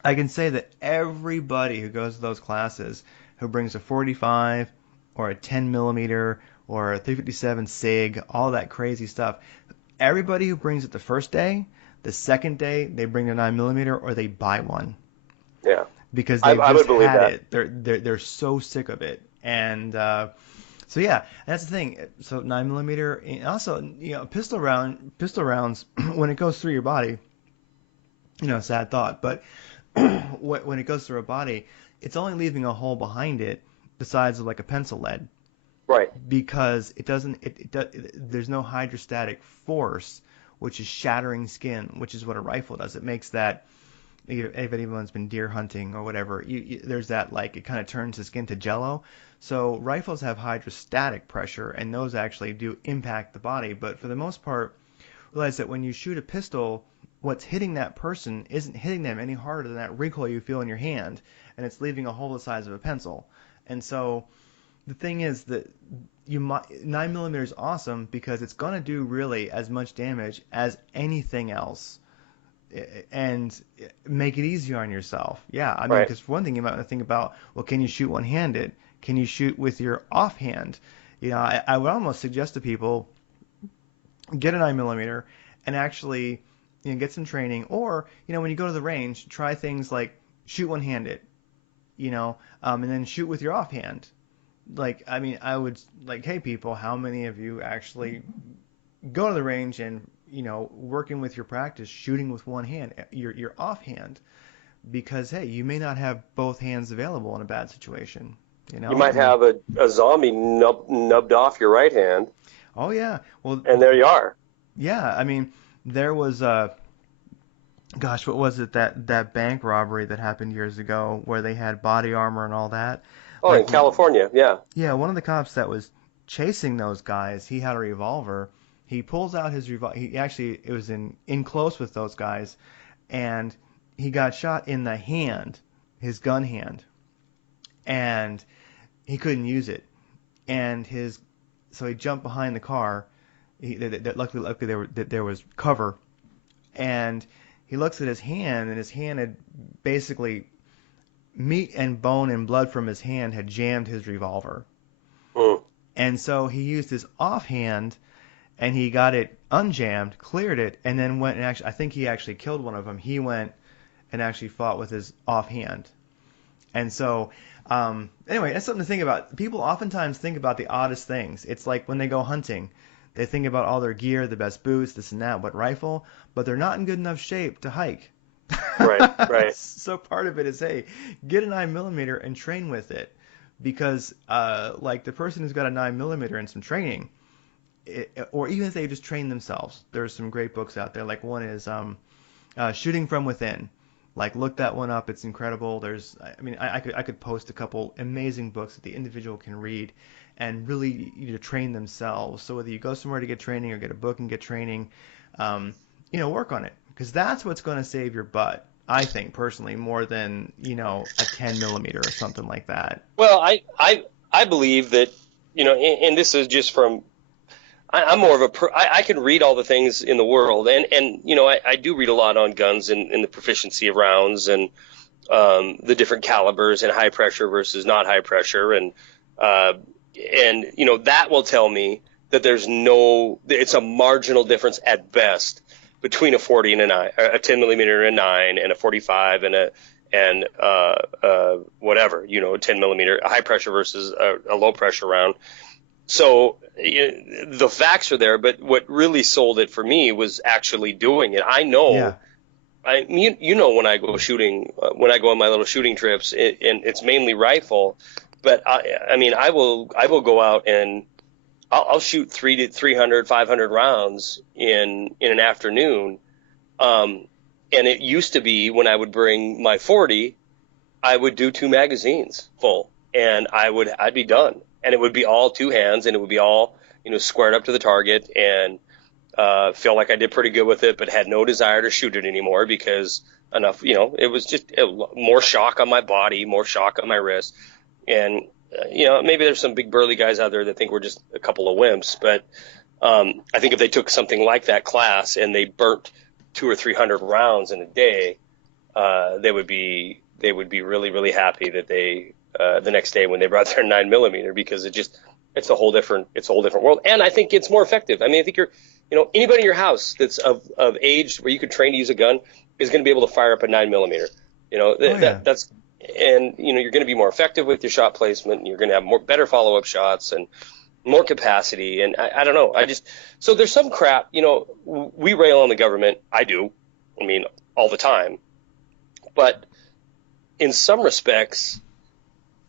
I can say that everybody who goes to those classes, who brings a 45 or a 10 millimeter or a 357 SIG, all that crazy stuff, everybody who brings it the first day, the second day, they bring their 9 millimeter or they buy one. Yeah. Because they've I just would believe had that. it. They're so sick of it. And so yeah, that's the thing. So 9 millimeter, and also pistol rounds when it goes through your body, sad thought, but when it goes through a body, it's only leaving a hole behind it the size of like a pencil lead. Right. Because there's no hydrostatic force, which is shattering skin, which is what a rifle does. It makes that. If anyone's been deer hunting or whatever, there's that, like, it kind of turns the skin to jello. So rifles have hydrostatic pressure, and those actually do impact the body. But for the most part, realize that when you shoot a pistol, what's hitting that person isn't hitting them any harder than that recoil you feel in your hand, and it's leaving a hole the size of a pencil. And so the thing is that 9 millimeter is awesome because it's going to do really as much damage as anything else. And make it easier on yourself. Yeah, I mean, because for one thing, you might want to think about, well, can you shoot one-handed? Can you shoot with your offhand? I would almost suggest to people, get a 9 millimeter and actually, get some training. Or, when you go to the range, try things like shoot one-handed. and then shoot with your offhand. Like, I mean, I would like, hey people, how many of you actually go to the range and working with your practice, shooting with one hand, your offhand, because hey, you may not have both hands available in a bad situation. You might have a zombie nubbed off your right hand. Oh yeah, well, and there you are. Yeah, I mean, there was gosh, what was it, that bank robbery that happened years ago where they had body armor and all that? Oh, like, in California, yeah. Yeah, one of the cops that was chasing those guys, he had a revolver. He pulls out his revolver. It was in close with those guys, and he got shot in the hand, his gun hand, and he couldn't use it. And so he jumped behind the car. Luckily there was cover, and he looks at his hand, and his hand had basically meat and bone and blood from his hand had jammed his revolver. Mm. And so he used his offhand, and he got it unjammed, cleared it, and then went and I think he actually killed one of them. He went and actually fought with his offhand. And so, anyway, that's something to think about. People oftentimes think about the oddest things. It's like when they go hunting, they think about all their gear, the best boots, this and that, what rifle, but they're not in good enough shape to hike. Right. So part of it is, hey, get a 9mm and train with it, because like the person who's got a 9mm and some training, or even if they just train themselves, there's some great books out there. Like one is Shooting from Within. Like, look that one up. It's incredible. I could post a couple amazing books that the individual can read and really train themselves. So whether you go somewhere to get training or get a book and get training, work on it, because that's what's going to save your butt, I think, personally, more than a 10mm or something like that. Well, I believe that, and this is just from, I'm more of I can read all the things in the world, and I do read a lot on guns and the proficiency of rounds and the different calibers and high pressure versus not high pressure, and that will tell me that it's a marginal difference at best between a 40 and a 9, a 10mm and a 9, and a 45 and whatever, a 10mm high pressure versus a low pressure round. So the facts are there, but what really sold it for me was actually doing it. I know, yeah. When I go shooting, when I go on my little shooting trips, and it's mainly rifle, but I will go out and I'll shoot 300, 500 rounds in an afternoon. And it used to be when I would bring my 40, I would do 2 magazines full, and I'd be done. And it would be all 2 hands, and it would be all, squared up to the target, and feel like I did pretty good with it, but had no desire to shoot it anymore because it was just more shock on my body, more shock on my wrist. And, maybe there's some big burly guys out there that think we're just a couple of wimps, but I think if they took something like that class and they burnt 200 or 300 rounds in a day, they would be really, really happy that they, the next day when they brought their 9mm, because it's a whole different world. And I think it's more effective. I think anybody in your house that's of age where you could train to use a gun is going to be able to fire up a 9mm. That's, and you're going to be more effective with your shot placement, and you're going to have better follow-up shots and more capacity. And I don't know. So there's some crap, we rail on the government. I do. All the time. But in some respects,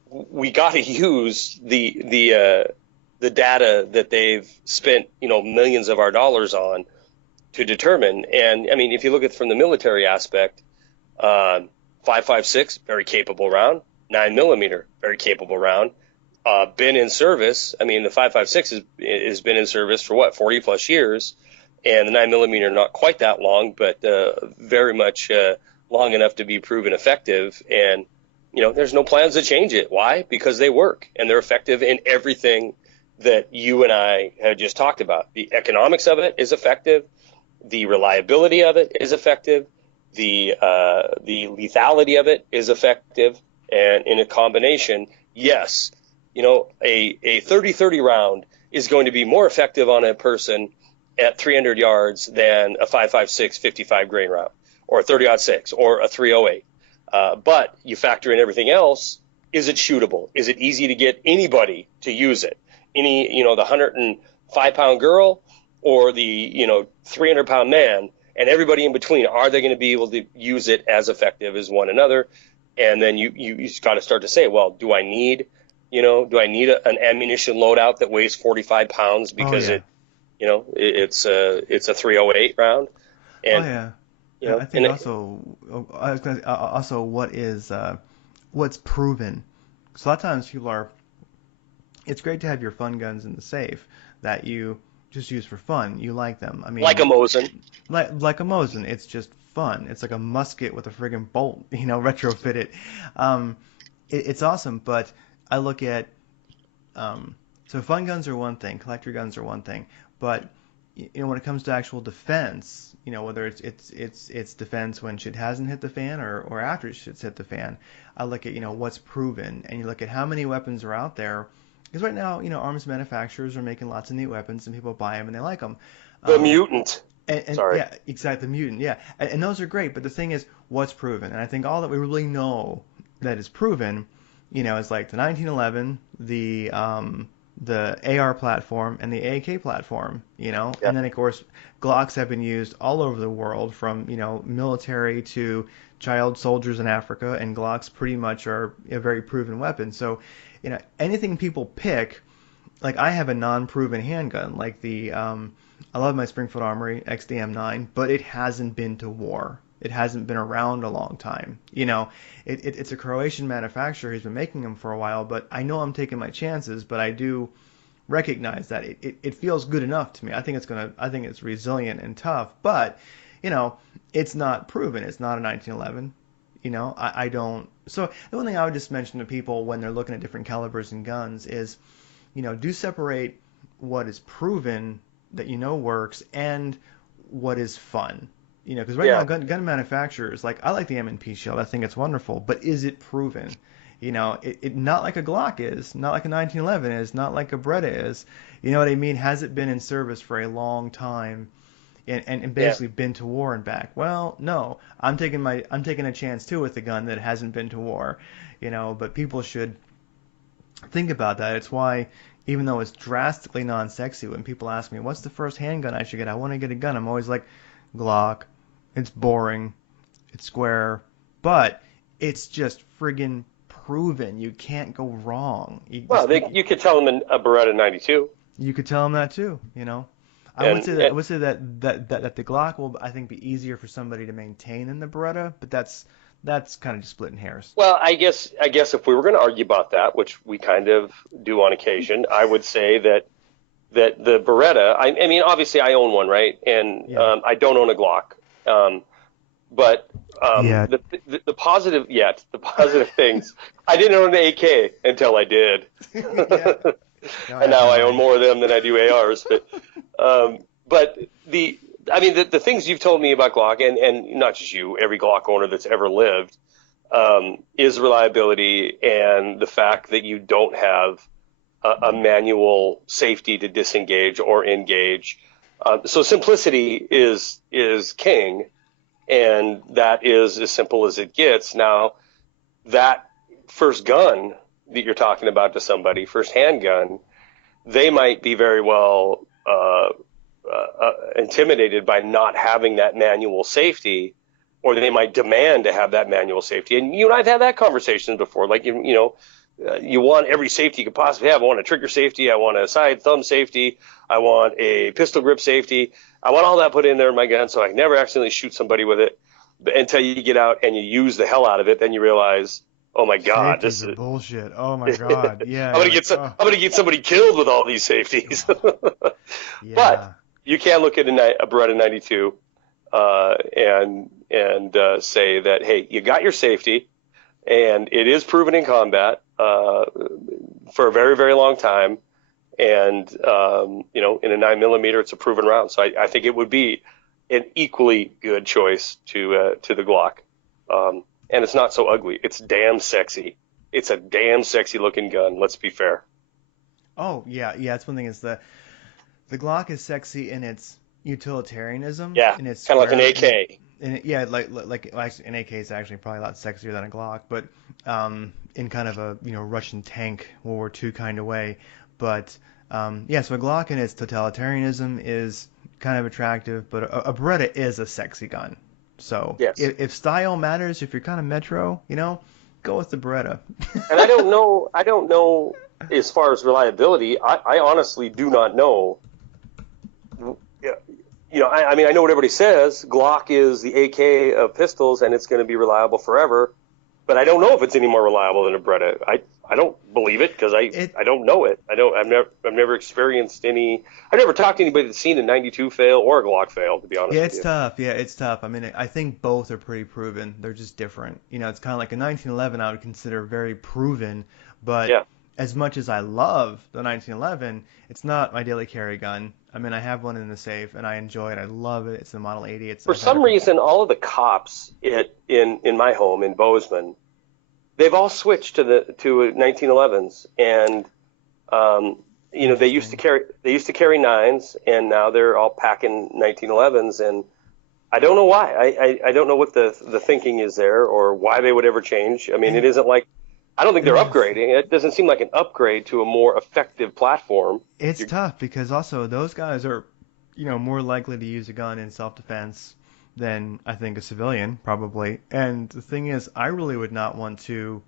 we got to use the data that they've spent, millions of our dollars on to determine. And if you look at it from the military aspect, 5.56, very capable round, 9mm, very capable round, been in service. The 5.56 has been in service for 40 plus years, and the 9mm not quite that long, but very much long enough to be proven effective. And there's no plans to change it. Why? Because they work, and they're effective in everything that you and I have just talked about. The economics of it is effective. The reliability of it is effective. The lethality of it is effective. And in a combination, yes, a 30-30 round is going to be more effective on a person at 300 yards than a 5.56 55 grain round, or a 30-06, or a 308. But you factor in everything else. Is it shootable? Is it easy to get anybody to use it? The 105-pound girl or the 300-pound man and everybody in between, are they going to be able to use it as effective as one another? And then you just got to start to say, well, do I need an ammunition loadout that weighs 45 pounds because it's a 308 round? And, I think also what's proven. So a lot of times it's great to have your fun guns in the safe that you just use for fun. You like them. I mean, like a Mosin. Like a Mosin. It's just fun. It's like a musket with a friggin' bolt, retrofitted. It's awesome, but I look at so fun guns are one thing, collector guns are one thing, but when it comes to actual defense, whether it's defense when shit hasn't hit the fan or after shit's hit the fan, I look at what's proven, and you look at how many weapons are out there. Because right now, arms manufacturers are making lots of neat weapons, and people buy them and they like them. The mutant. Sorry. Yeah, exactly, the mutant. Yeah, and those are great. But the thing is, what's proven? And I think all that we really know that is proven, is like the 1911, the AR platform, and the AK platform. Yeah. And then of course, Glocks have been used all over the world, from military to child soldiers in Africa, and Glocks pretty much are a very proven weapon. So, anything people pick, like I have a non-proven handgun, like I love my Springfield Armory XDM9, but it hasn't been to war. It hasn't been around a long time. It's a Croatian manufacturer who's been making them for a while, but I know I'm taking my chances, but I do recognize that it feels good enough to me. I think it's resilient and tough, but it's not proven. It's not a 1911. I don't. So the one thing I would just mention to people when they're looking at different calibers and guns is, do separate what is proven that works and what is fun. Because right now gun manufacturers, like, I like the M&P shield. I think it's wonderful, but is it proven? It not like a Glock is, not like a 1911 is, not like a Beretta is. You know what I mean? Has it been in service for a long time? And basically been to war and back. Well, no, I'm taking a chance too with a gun that hasn't been to war, But people should think about that. It's why, even though it's drastically non-sexy, when people ask me what's the first handgun I should get, I want to get a gun, I'm always like, Glock. It's boring, it's square, but it's just friggin' proven. You can't go wrong. You could tell them a Beretta 92. You could tell them that too. I would say that the Glock will, I think, be easier for somebody to maintain than the Beretta, but that's kind of just splitting hairs. Well, I guess if we were going to argue about that, which we kind of do on occasion, I would say that the Beretta, I mean, obviously I own one, right? And I don't own a Glock. But the positive things, I didn't own an AK until I did. And now I own more of them than I do ARs. But the things you've told me about Glock, and not just you, every Glock owner that's ever lived, is reliability and the fact that you don't have a manual safety to disengage or engage. So simplicity is king, and that is as simple as it gets. Now, that first gun that you're talking about to somebody, first handgun, they might be very well intimidated by not having that manual safety, or they might demand to have that manual safety. And you and I've had that conversation before. Like, you want every safety you could possibly have. I want a trigger safety. I want a side thumb safety. I want a pistol grip safety. I want all that put in there in my gun so I can never accidentally shoot somebody with it. But until you get out and you use the hell out of it, then you realize, oh my God, this is bullshit. Oh my God, yeah. I'm gonna get somebody killed with all these safeties. Yeah. But you can look at a Beretta 92 and say that, hey, you got your safety, and it is proven in combat for a very, very long time. And, in a 9mm, it's a proven round. So I think it would be an equally good choice to the Glock. And it's not so ugly. It's damn sexy. It's a damn sexy looking gun. Let's be fair. Oh, yeah. That's one thing, is the Glock is sexy in its utilitarianism. Yeah, in its kind of like an AK. and yeah, like actually, an AK is actually probably a lot sexier than a Glock, but in kind of a Russian tank World War II kind of way. But yeah, so a Glock in its totalitarianism is kind of attractive, but a Beretta is a sexy gun. So Yes. if style matters, if you're kind of metro, go with the Beretta. And I don't know. I don't know as far as reliability. I honestly do not know. I mean, I know what everybody says. Glock is the AK of pistols, and it's going to be reliable forever. But I don't know if it's any more reliable than a Beretta. I don't believe it because I don't know it. I've never experienced any. I've never talked to anybody that's seen a 92 fail or a Glock fail. To be honest, Yeah, with it's you. tough. Yeah, it's tough. I mean, I think both are pretty proven. They're just different. It's kind of like a 1911 I would consider very proven, but Yeah. as much as I love the 1911, it's not my daily carry gun. I mean, I have one in the safe and I enjoy it. I love it. It's the Model 80. For I've had some it reason, all of the cops in my home in Bozeman, they've all switched to 1911s, and they used to carry nines, and now they're all packing 1911s, and I don't know why. I don't know what the thinking is there or why they would ever change. I mean, it isn't like I don't think they're upgrading. It doesn't seem like an upgrade to a more effective platform. It's tough because also those guys are, more likely to use a gun in self-defense than I think a civilian probably. And the thing is, I really would not want to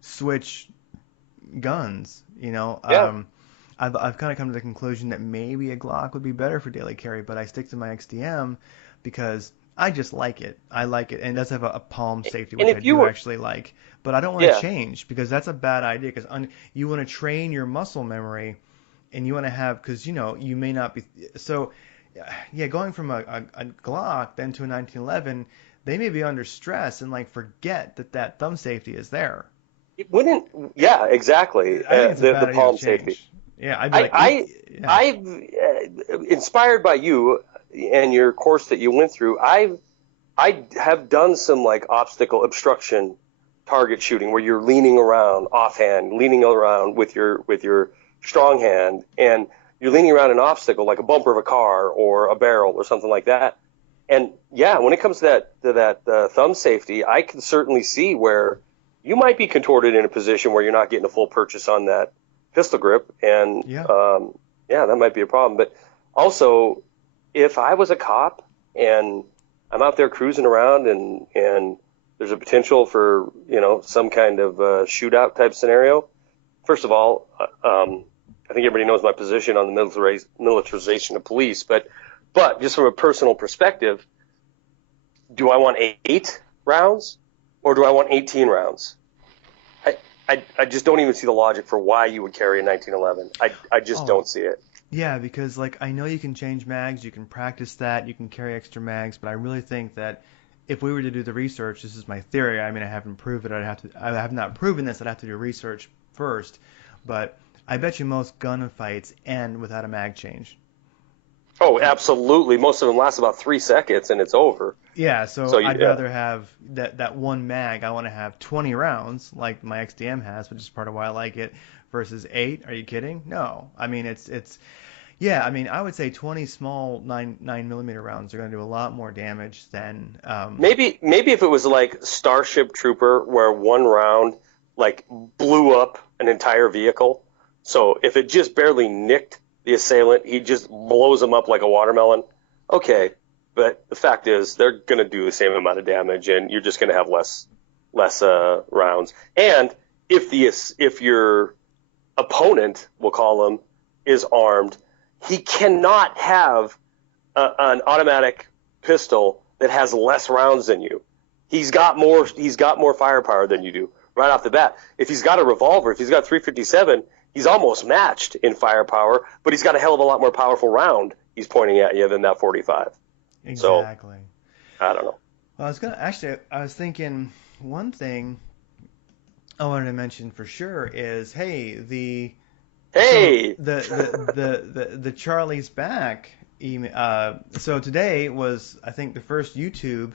switch guns. Yeah. I've kind of come to the conclusion that maybe a Glock would be better for daily carry, but I stick to my XDM because I just like it. I like it, and it does have a palm safety, And which I if you do were, actually like. But I don't want to yeah, change because that's a bad idea. Because you want to train your muscle memory, and you want to have because you may not be so. Yeah, going from a Glock then to a 1911, they may be under stress and like forget that thumb safety is there. it wouldn't. Yeah, exactly. I think it's a bad The idea palm to safety. change. Yeah, I'd be like, yeah. I've inspired by you and your course that you went through. I have done some like obstacle obstruction target shooting where you're leaning around offhand, leaning around with your strong hand, and you're leaning around an obstacle like a bumper of a car or a barrel or something like that. And yeah, when it comes to that thumb safety, I can certainly see where you might be contorted in a position where you're not getting a full purchase on that pistol grip, and Yeah. yeah, that might be a problem. But also, if I was a cop and I'm out there cruising around and there's a potential for some kind of shootout type scenario, first of all, I think everybody knows my position on the militarization of police, but just from a personal perspective, do I want 8 rounds or do I want 18 rounds? I just don't even see the logic for why you would carry a 1911. I just don't see it. Yeah, because like I know you can change mags, you can practice that, you can carry extra mags, but I really think that if we were to do the research, this is my theory. I mean, I haven't proven it. I have not proven this. I'd have to do research first, but I bet you most gunfights end without a mag change. Oh, absolutely. Most of them last about 3 seconds and it's over. Yeah, so So I'd yeah. rather have that one mag. I want to have 20 rounds like my XDM has, which is part of why I like it, versus 8. Are you kidding? No. I mean, it's yeah. I mean, I would say 20 small 9mm rounds are going to do a lot more damage than Maybe if it was like Starship Trooper where one round like blew up an entire vehicle. So if it just barely nicked the assailant, he just blows them up like a watermelon. Okay, but the fact is they're going to do the same amount of damage, and you're just going to have less rounds. And if your opponent, we'll call him, is armed, he cannot have an automatic pistol that has less rounds than you. He's got more firepower than you do right off the bat. If he's got a revolver, if he's got 357, he's almost matched in firepower, but he's got a hell of a lot more powerful round he's pointing at you than that 45. exactly. So, I don't know. Well, I was thinking one thing I wanted to mention for sure is the Hey! the Charlie's Back email. So today was, I think, the first YouTube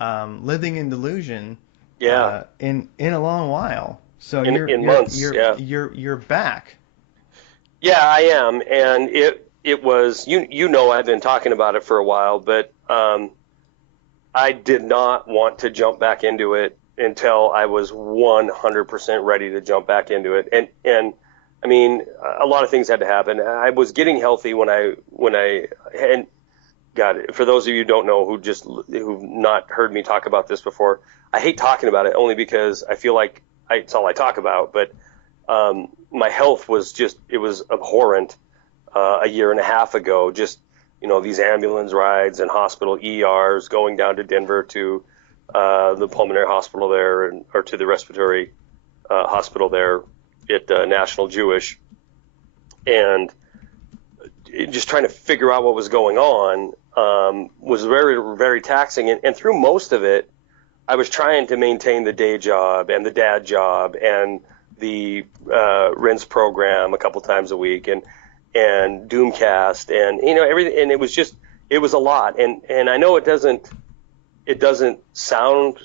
living in delusion. Yeah. In a long while. So In months, yeah. You're back. Yeah, I am, and it was I've been talking about it for a while, but I did not want to jump back into it until I was 100% ready to jump back into it. And I mean, a lot of things had to happen. I was getting healthy and God, for those of you who don't know who've not heard me talk about this before, I hate talking about it only because I feel like it's all I talk about. But my health it was abhorrent a year and a half ago. Just these ambulance rides and hospital ERs, going down to Denver to the pulmonary hospital there, or to the respiratory hospital there at National Jewish, and just trying to figure out what was going on was very, very taxing. And through most of it, I was trying to maintain the day job and the dad job and the rinse program a couple times a week, and Doomcast, and everything. And it was a lot. And I know it doesn't sound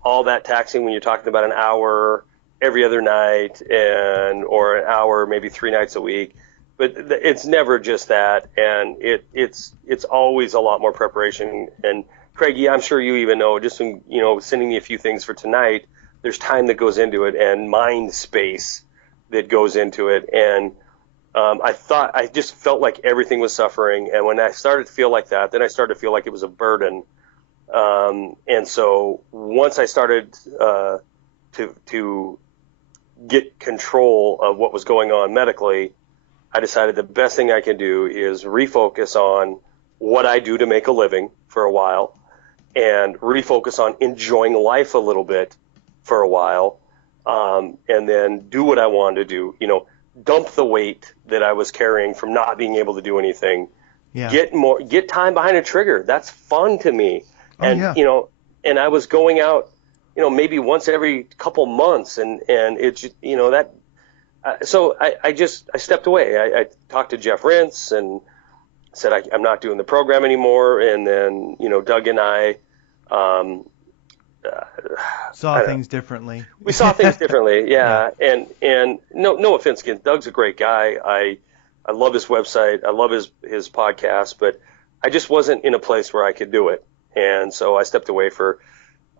all that taxing when you're talking about an hour every other night, or an hour maybe 3 nights a week. But it's never just that, and it's always a lot more preparation. And Craigie, I'm sure you even know, just from sending me a few things for tonight, there's time that goes into it and mind space that goes into it. And I just felt like everything was suffering. And when I started to feel like that, then I started to feel like it was a burden. And so once I started to get control of what was going on medically, I decided the best thing I can do is refocus on what I do to make a living for a while, and refocus on enjoying life a little bit for a while, and then do what I wanted to do. Dump the weight that I was carrying from not being able to do anything. Yeah. Get time behind a trigger. That's fun to me. And and I was going out, maybe once every couple months, and it's that. So I stepped away. I talked to Jeff Rintz and said I'm not doing the program anymore. And then Doug and I saw things differently. We saw things differently, yeah. And no offense against Doug's a great guy. I love his website. I love his podcast, but I just wasn't in a place where I could do it. And so I stepped away for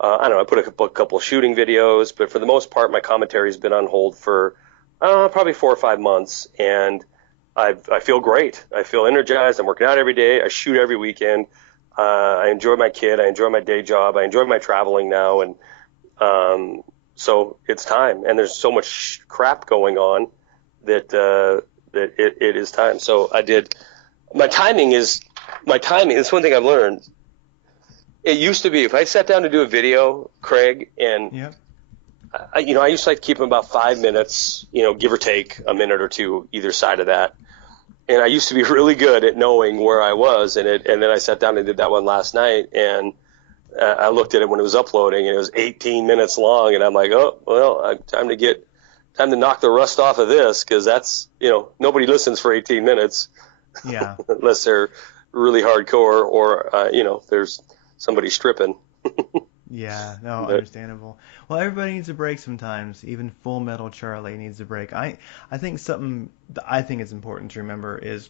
I put a couple of shooting videos, but for the most part, my commentary has been on hold for probably 4 or 5 months, and I feel great. I feel energized. I'm working out every day. I shoot every weekend. I enjoy my kid. I enjoy my day job. I enjoy my traveling now, and so it's time. And there's so much crap going on that it is time. So I did. My timing is. It's one thing I've learned. It used to be if I sat down to do a video, Craig, and Yep. I used to like to keep them about 5 minutes, give or take a minute or two either side of that. And I used to be really good at knowing where I was in it. And then I sat down and did that one last night, and I looked at it when it was uploading, and it was 18 minutes long. And I'm like, oh, well, time to knock the rust off of this, because that's, nobody listens for 18 minutes. Yeah. Unless they're really hardcore, or, there's somebody stripping. Yeah, no, understandable. Well, everybody needs a break sometimes. Even Full Metal Charlie needs a break. I think something that I think is important to remember is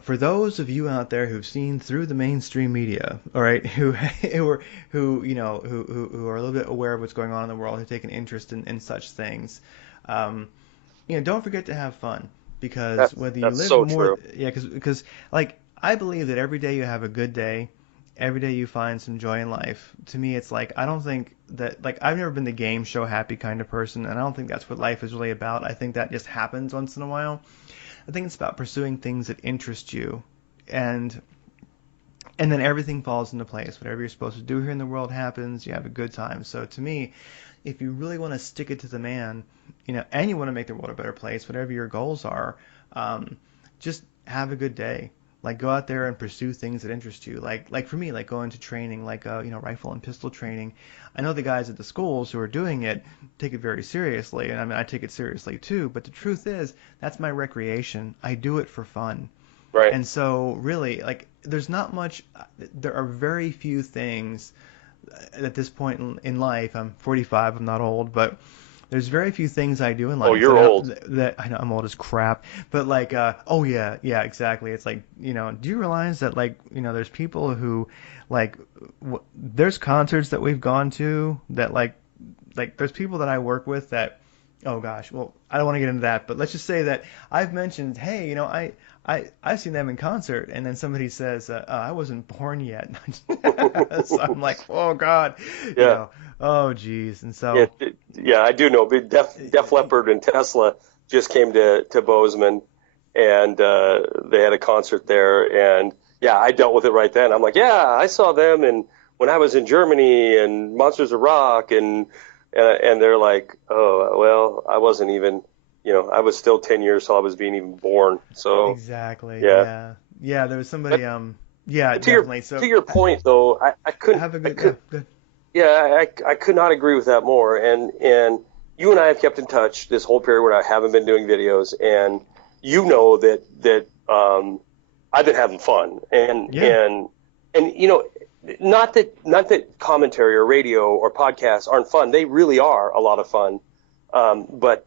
for those of you out there who've seen through the mainstream media, all right, who are a little bit aware of what's going on in the world, who take an interest in such things, don't forget to have fun, because whether you live so more, true. yeah, because I believe that every day you have a good day, every day you find some joy in life. To me, it's I don't think that, I've never been the game show happy kind of person, and I don't think that's what life is really about. I think that just happens once in a while. I think it's about pursuing things that interest you, and then everything falls into place. Whatever you're supposed to do here in the world happens. You have a good time. So to me, if you really want to stick it to the man, and you want to make the world a better place, whatever your goals are, just have a good day. Go out there and pursue things that interest you. Like for me, going to training, rifle and pistol training. I know the guys at the schools who are doing it take it very seriously, and I take it seriously too. But the truth is, that's my recreation. I do it for fun. Right. And so really, there's not much. There are very few things at this point in life. I'm 45. I'm not old, but there's very few things I do in life. Oh, you're old. That I know I'm old as crap, but like, oh yeah, exactly. It's like, do you realize that like, there's people who, like, there's concerts that we've gone to that like there's people that I work with that, oh gosh, well, I don't want to get into that, but let's just say that I've mentioned, hey, I've seen them in concert, and then somebody says, I wasn't born yet. So I'm like, oh God, Yeah. Oh geez, and so Yeah, I do know. But Def Leppard and Tesla just came to Bozeman, and they had a concert there, and yeah, I dealt with it right then. I'm like, yeah, I saw them, and when I was in Germany, and Monsters of Rock, and they're like, oh well, I wasn't even, I was still 10 years till I was being even born. So exactly, yeah. There was somebody, yeah, But definitely. to your point though, I couldn't. Have a good, good. Yeah, I could not agree with that more. And you and I have kept in touch this whole period where I haven't been doing videos, and you know that I've been having fun, and not that commentary or radio or podcasts aren't fun. They really are a lot of fun. But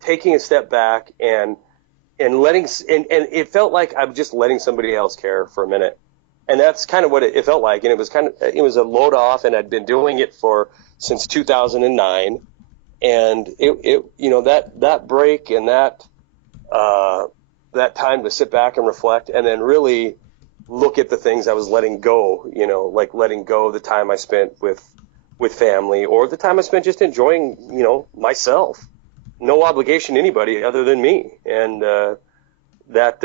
taking a step back and letting and it felt like I'm just letting somebody else care for a minute. And that's kind of what it felt like. And it was a load off, and I'd been doing it since 2009. And that break and that time to sit back and reflect, and then really look at the things I was letting go, like letting go of the time I spent with family, or the time I spent just enjoying, myself. No obligation to anybody other than me. And that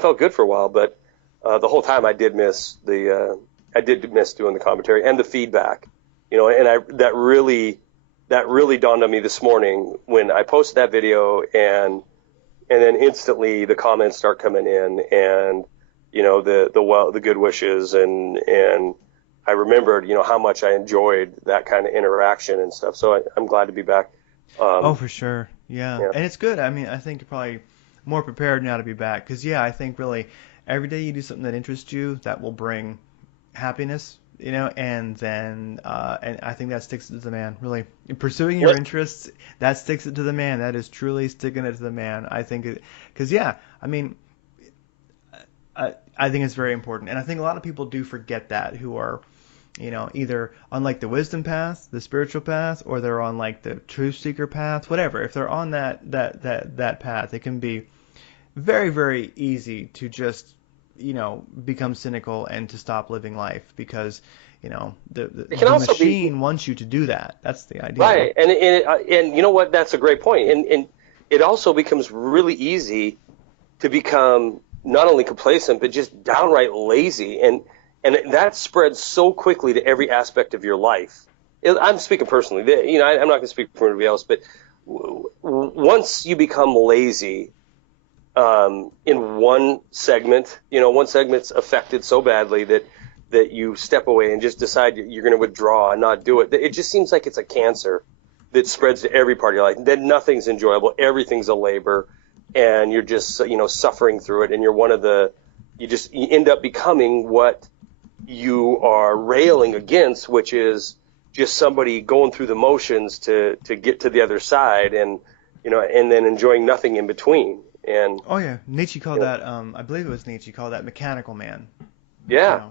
felt good for a while, but the whole time I did miss doing the commentary and the feedback, and that really dawned on me this morning when I posted that video, and then instantly the comments start coming in, and the good wishes, and I remembered how much I enjoyed that kind of interaction and stuff. So I'm glad to be back. Oh, for sure, yeah, and it's good. I mean, I think you're probably more prepared now to be back, because I think really every day you do something that interests you, that will bring happiness, and then and I think that sticks it to the man. Really, pursuing your interests, that sticks it to the man. That is truly sticking it to the man. I think because I mean, I think it's very important, and I think a lot of people do forget that, who are, either on like the wisdom path, the spiritual path, or they're on like the truth seeker path, whatever. If they're on that path, it can be very, very easy to just, become cynical and to stop living life, because, the machine wants you to do that. That's the idea. Right. And you know what? That's a great point. And it also becomes really easy to become not only complacent, but just downright lazy. And that spreads so quickly to every aspect of your life. I'm speaking personally. I'm not going to speak for anybody else, but once you become lazy in one segment, one segment's affected so badly that you step away and just decide you're going to withdraw and not do it. It just seems like it's a cancer that spreads to every part of your life. Then nothing's enjoyable. Everything's a labor, and you're just, suffering through it. And you're you end up becoming what you are railing against, which is just somebody going through the motions to get to the other side, and then enjoying nothing in between. And oh yeah, Nietzsche called that. I believe it was Nietzsche called that mechanical man. Yeah.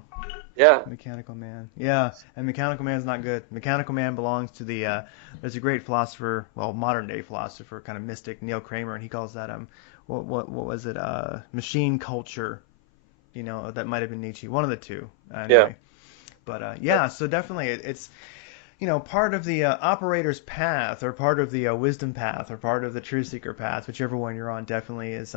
Yeah. Mechanical man. Yeah, and mechanical man is not good. Mechanical man belongs to the. There's a great philosopher, well, modern day philosopher, kind of mystic, Neil Kramer, and he calls that what was it? Machine culture. That might have been Nietzsche. One of the two. Anyway. Yeah. But so definitely it's. Part of the operator's path, or part of the wisdom path, or part of the truth seeker path, whichever one you're on, definitely is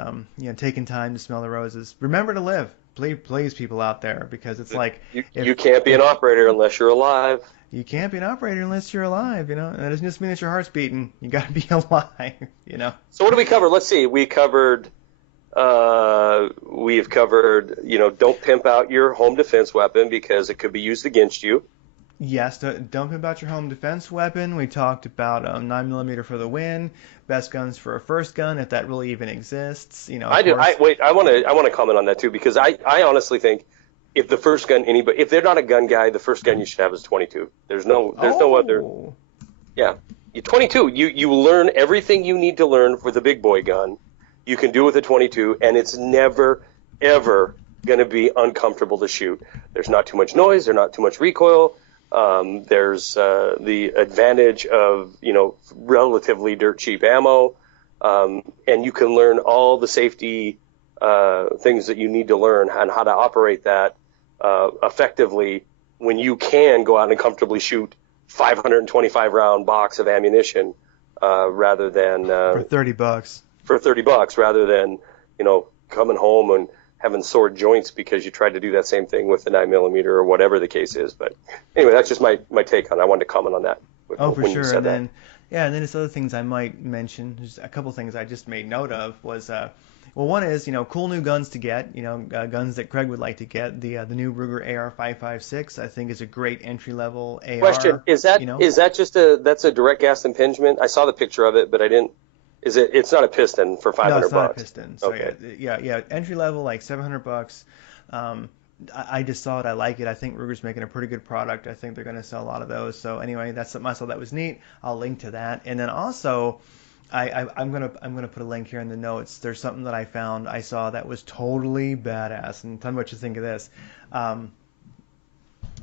taking time to smell the roses. Remember to live. Please people out there, because it's like you can't be an operator unless you're alive. You can't be an operator unless you're alive. And that doesn't just mean that your heart's beating. You got to be alive. So what did we cover? Let's see. We've covered. Don't pimp out your home defense weapon, because it could be used against you. Yes, don't pimp out your home defense weapon. We talked about 9mm for the win, best guns for a first gun, if that really even exists. I do. I want to comment on that too, because I honestly think if the first gun if they're not a gun guy, the first gun you should have is 22. There's no other. Yeah. You 22. You learn everything you need to learn for the big boy gun. You can do with a 22, and it's never ever going to be uncomfortable to shoot. There's not too much noise. There's not too much recoil. There's the advantage of relatively dirt cheap ammo, and you can learn all the safety things that you need to learn and how to operate that effectively when you can go out and comfortably shoot 525 round box of ammunition rather than For $30. for $30 rather than coming home and having sore joints because you tried to do that same thing with the 9mm or whatever the case is. But anyway, that's just my take on it. I wanted to comment on that. Oh, for when you sure. said And that. then, yeah, and then there's other things I might mention. Just a couple things I just made note of was, well, one is, cool new guns to get, guns that Craig would like to get. The new Ruger AR-556, I think, is a great entry-level AR. Question: Is that just that's a direct gas impingement? I saw the picture of it, but I didn't. Is it? It's not a piston for $500. No, it's not a piston. So Okay. yeah, entry level like $700. I just saw it. I like it. I think Ruger's making a pretty good product. I think they're going to sell a lot of those. So anyway, that's something I saw that was neat. I'll link to that. And then also, I'm gonna put a link here in the notes. There's something that I saw that was totally badass. And tell me what you think of this.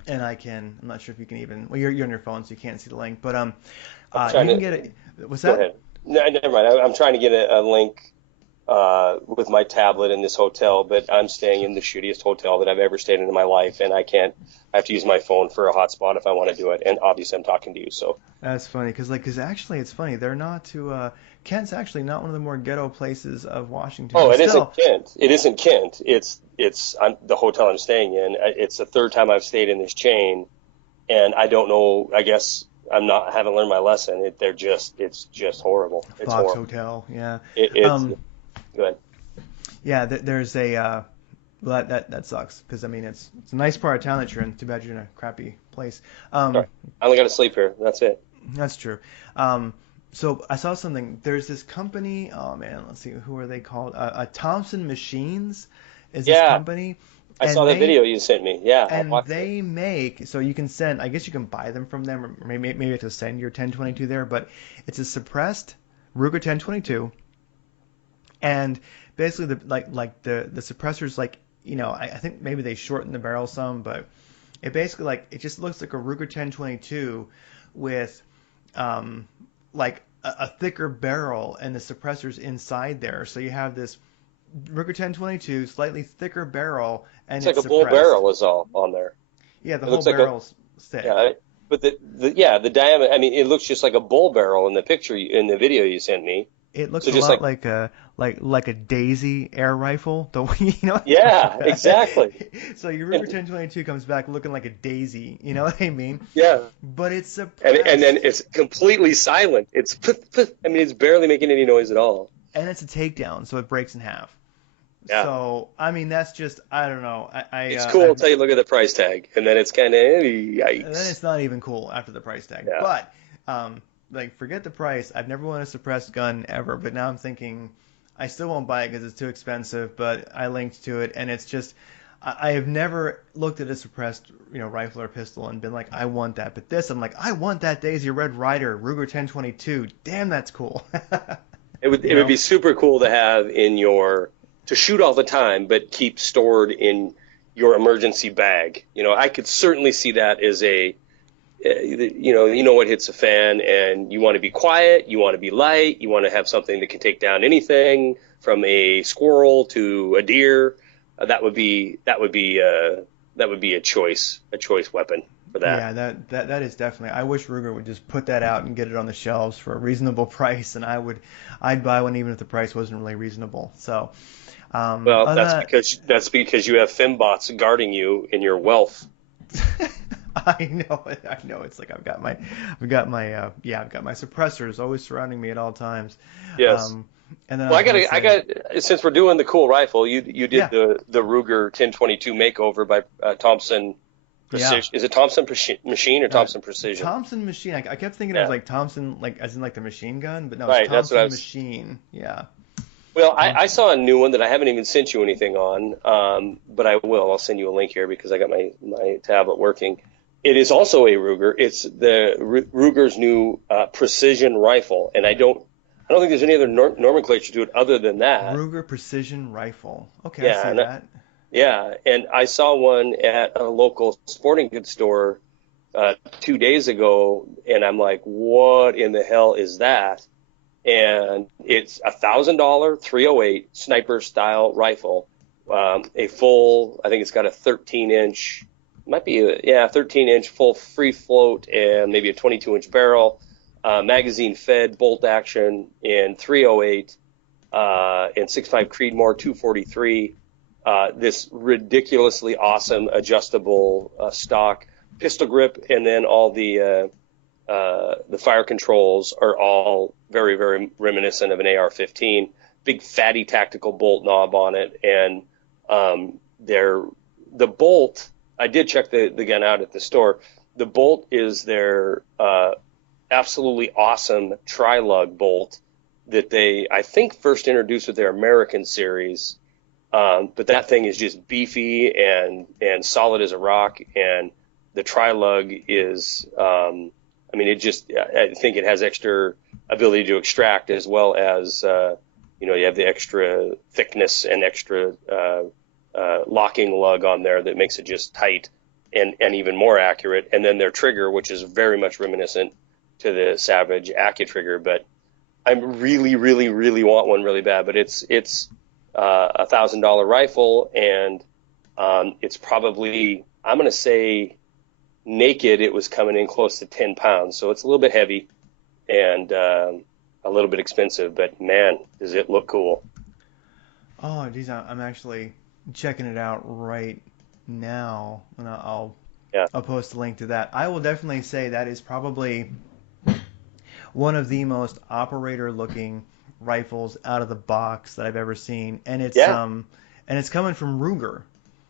And I'm not sure if you can even. Well, you're on your phone, so you can't see the link. But you can get it. What's Go that? ahead. No, never mind. I'm trying to get a link with my tablet in this hotel, but I'm staying in the shittiest hotel that I've ever stayed in my life, and I have to use my phone for a hotspot if I want to do it. And obviously, I'm talking to you, so. That's funny because actually it's funny. They're not too. Kent's actually not one of the more ghetto places of Washington. Oh, But it still, isn't Kent. It isn't Kent. It's the hotel I'm staying in. It's the third time I've stayed in this chain, and I don't know. I guess I haven't learned my lesson. It's just horrible. It's Fox horrible. Hotel. Yeah. It's go ahead. Yeah. There's a. Well, that sucks because I mean it's a nice part of town that you're in. Too bad you're in a crappy place. Sorry. I only got to sleep here. That's it. That's true. So I saw something. There's this company. Oh man, let's see. Who are they called? Thompson Machines is this Yeah. company. I And saw the they- video you sent me. Yeah. I And watched it. they make, so you can send, I guess you can buy them from them, or maybe you have to send your 1022 there, but it's a suppressed Ruger 1022, and basically the suppressors I think maybe they shorten the barrel some, but it basically it just looks like a Ruger 1022 with like a thicker barrel and the suppressors inside there, so you have this Ruger 1022, slightly thicker barrel, and It's like a bull suppressed. barrel is all on there. Yeah, the It whole looks like barrel's thick. Yeah, but the diameter. I mean, it looks just like a bull barrel in the picture in the video you sent me. It looks So a just lot like a Daisy air rifle. Yeah, exactly. So your Ruger 1022 comes back looking like a Daisy. You know what I mean? Yeah, But it's suppressed. and then it's completely silent. It's I mean, it's barely making any noise at all. And it's a takedown, so it breaks in half. Yeah. So I mean, that's just I don't know. It's cool until you look at the price tag, and then it's kind of yikes. And then it's not even cool after the price tag. Yeah. But forget the price. I've never wanted a suppressed gun ever, but now I'm thinking I still won't buy it because it's too expensive. But I linked to it, and it's just I have never looked at a suppressed rifle or pistol and been like, I want that. But this, I'm like, I want that Daisy Red Ryder Ruger 1022. Damn, that's cool. It would be super cool to have to shoot all the time, but keep stored in your emergency bag. I could certainly see that as what hits a fan, and you want to be quiet, you want to be light, you want to have something that can take down anything from a squirrel to a deer. That would be a choice weapon for that. Yeah, that is definitely. I wish Ruger would just put that out and get it on the shelves for a reasonable price, and I'd buy one even if the price wasn't really reasonable. So, Well, that's because you have fembots guarding you in your wealth. I know. It's like I've got my suppressors always surrounding me at all times. Yes. And then Well, I got since we're doing the cool rifle, you did the Ruger 1022 makeover by Thompson Precision. Yeah. Is it Thompson Machine or Thompson Precision? Thompson Machine. I kept thinking it was like Thompson, as in the machine gun, but no, Right, it's that's Thompson what I was- Machine. Yeah. Well, I saw a new one that I haven't even sent you anything on, but I will. I'll send you a link here because I got my tablet working. It is also a Ruger. It's the Ruger's new precision rifle, and I don't think there's any other nomenclature to it other than that. Ruger Precision Rifle. Okay, I Yeah, see that. yeah, and I saw one at a local sporting goods store 2 days ago, and I'm like, what in the hell is that? And it's $1,000 308 sniper style rifle, a full, I think it's got a 13-inch, might be 13-inch full free float and maybe a 22-inch barrel, magazine fed bolt action in 308 and 6.5 Creedmoor 243. This ridiculously awesome adjustable stock pistol grip, and then all the fire controls are all very, very reminiscent of an AR-15. Big fatty tactical bolt knob on it, and the bolt. I did check the gun out at the store. The bolt is their absolutely awesome tri-lug bolt that they, I think, first introduced with their American series. But that thing is just beefy and solid as a rock, and the tri-lug is, I mean, I think it has extra ability to extract, as well as, you have the extra thickness and extra locking lug on there that makes it just tight and even more accurate. And then their trigger, which is very much reminiscent to the Savage AccuTrigger, but I really, really, really want one really bad. But it's $1,000 rifle, and it's probably, I'm going to say, naked, it was coming in close to 10 pounds. So it's a little bit heavy and a little bit expensive, but man, does it look cool. Oh, geez, I'm actually checking it out right now, and I'll post a link to that. I will definitely say that is probably one of the most operator-looking rifles out of the box that I've ever seen, and it's coming from Ruger.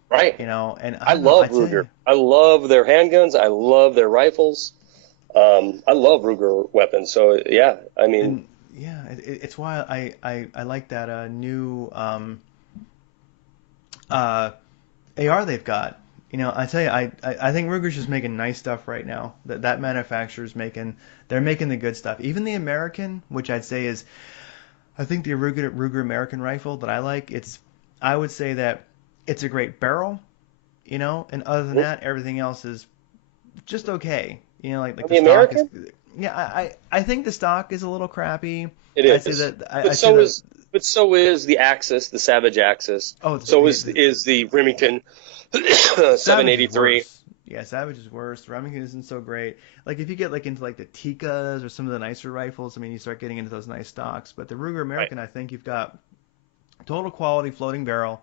Right. And I love Ruger. I love their handguns. I love their rifles. I love Ruger weapons. So yeah, I mean, it's why I like that new AR they've got. I tell you, I think Ruger's just making nice stuff right now. That manufacturer's they're making the good stuff. Even the American, which I'd say is, I think the Ruger American rifle that I like, I would say that it's a great barrel, and other than that, everything else is just okay. Like the stock American? I think the stock is a little crappy. It is. But so is the Axis, the Savage Axis. Is the Remington 783. Yeah, Savage is worse. Remington isn't so great. Like if you get into the Tikas or some of the nicer rifles, I mean, you start getting into those nice stocks. But the Ruger American, right. I think you've got total quality floating barrel,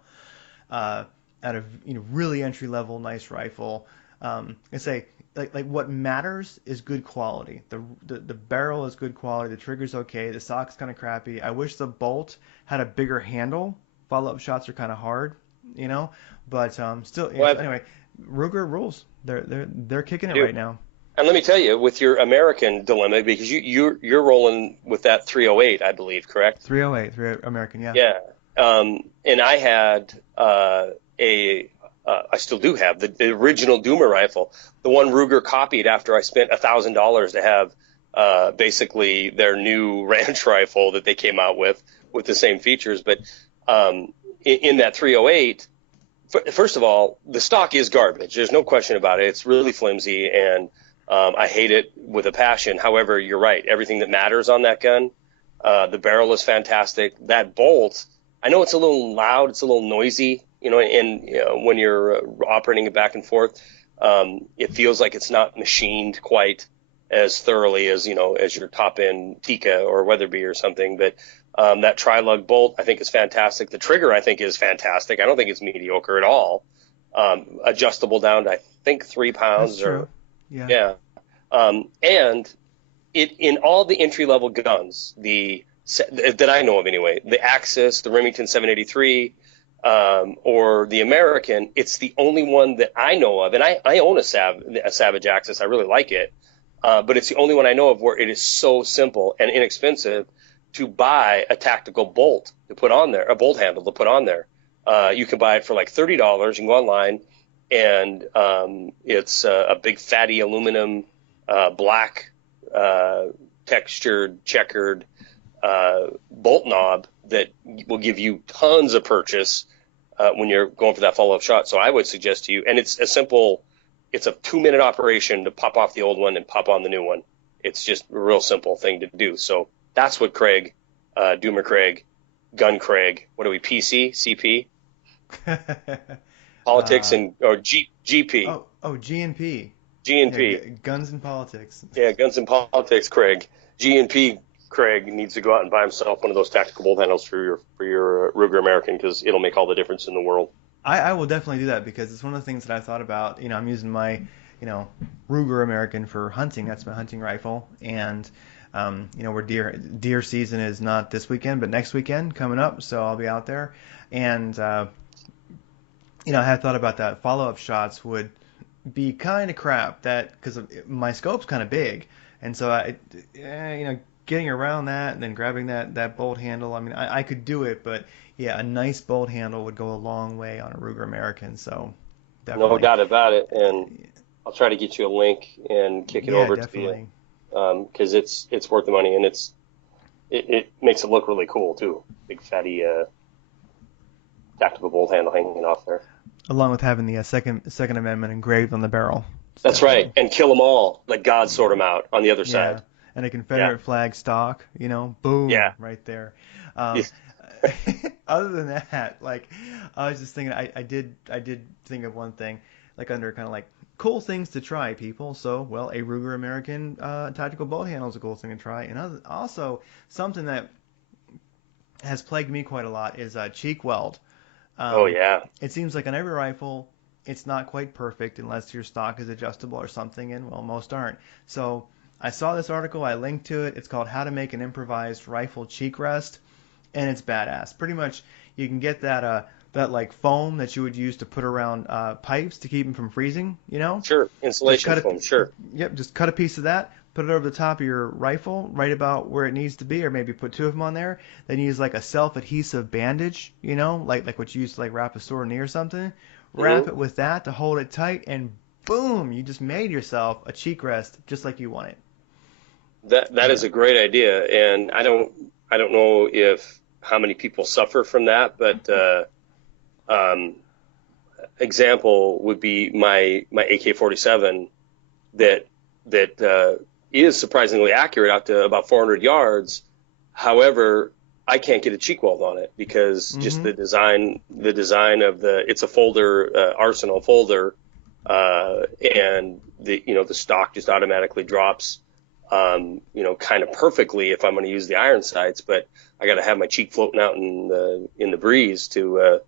at a really entry level nice rifle. I say like what matters is good quality. The barrel is good quality. The trigger's okay. The stock's kind of crappy. I wish the bolt had a bigger handle. Follow up shots are kind of hard, but still. Anyway, Ruger rules. They're kicking it right now. And let me tell you, with your American dilemma, because you're rolling with that 308, I believe, correct? 308 American, yeah. Yeah. And I had I still do have the original Doomer rifle, the one Ruger copied after I spent $1,000 to have basically their new ranch rifle that they came out with the same features. But in that 308, first of all, the stock is garbage. There's no question about it. It's really flimsy, and I hate it with a passion. However, you're right. Everything that matters on that gun, the barrel is fantastic. That bolt, I know it's a little loud, it's a little noisy, when you're operating it back and forth, it feels like it's not machined quite as thoroughly as, as your top end Tika or Weatherby or something. But that tri-lug bolt, I think, is fantastic. The trigger, I think, is fantastic. I don't think it's mediocre at all. Adjustable down to, I think, 3 pounds. That's true. Yeah. And in all the entry level guns, that I know of anyway, the Axis, the Remington 783, or the American, it's the only one that I know of, and I own a Savage Axis. I really like it, but it's the only one I know of where it is so simple and inexpensive to buy a tactical bolt to put on there, a bolt handle to put on there. You can buy it for like $30. You can go online, and it's a big fatty aluminum black textured checkered bolt knob that will give you tons of purchase when you're going for that follow-up shot. So I would suggest to you, and it's a simple, it's a 2-minute operation to pop off the old one and pop on the new one. It's just a real simple thing to do. So that's what Craig, Doomer Craig, Gun Craig, what are we, PC, CP? Politics or GP. GnP. GnP. Yeah, guns and politics. Yeah, guns and politics, Craig. GnP Craig needs to go out and buy himself one of those tactical bolt handles for your Ruger American, because it'll make all the difference in the world. I will definitely do that, because it's one of the things that I thought about. I'm using my, Ruger American for hunting. That's my hunting rifle. And, where deer season is not this weekend, but next weekend coming up. So I'll be out there. And, I had thought about that. Follow-up shots would be kind of crap, because my scope's kind of big. And so, getting around that and then grabbing that bolt handle, I mean, I could do it, but yeah, a nice bolt handle would go a long way on a Ruger American. So definitely. No doubt about it. And I'll try to get you a link and kick it over definitely. to you, because it's worth the money, and it makes it look really cool too. Big fatty tactical bolt handle hanging off there. Along with having the Second Amendment engraved on the barrel. That's right, and kill them all. Let God sort them out on the other side. And a Confederate flag stock, boom, right there. Other than that, I was just thinking, I did think of one thing, under kind of cool things to try, people. So, well, a Ruger American tactical bolt handle is a cool thing to try. And also, something that has plagued me quite a lot is cheek weld. It seems like on every rifle, it's not quite perfect unless your stock is adjustable or something, and, well, most aren't. So I saw this article, I linked to it. It's called How to Make an Improvised Rifle Cheek Rest, and it's badass. Pretty much, you can get that foam that you would use to put around pipes to keep them from freezing, Sure, insulation foam, sure. Yep, just cut a piece of that, put it over the top of your rifle, right about where it needs to be, or maybe put 2 of them on there. Then use a self-adhesive bandage, like what you use to wrap a sore knee or something. Wrap it with that to hold it tight, and boom, you just made yourself a cheek rest just like you want it. That is a great idea, and I don't know how many people suffer from that, but example would be my AK-47 that is surprisingly accurate out to about 400 yards. However, I can't get a cheek weld on it because just the design of it's a folder, Arsenal folder, and the stock just automatically drops, kind of perfectly if I'm going to use the iron sights, but I got to have my cheek floating out in the breeze to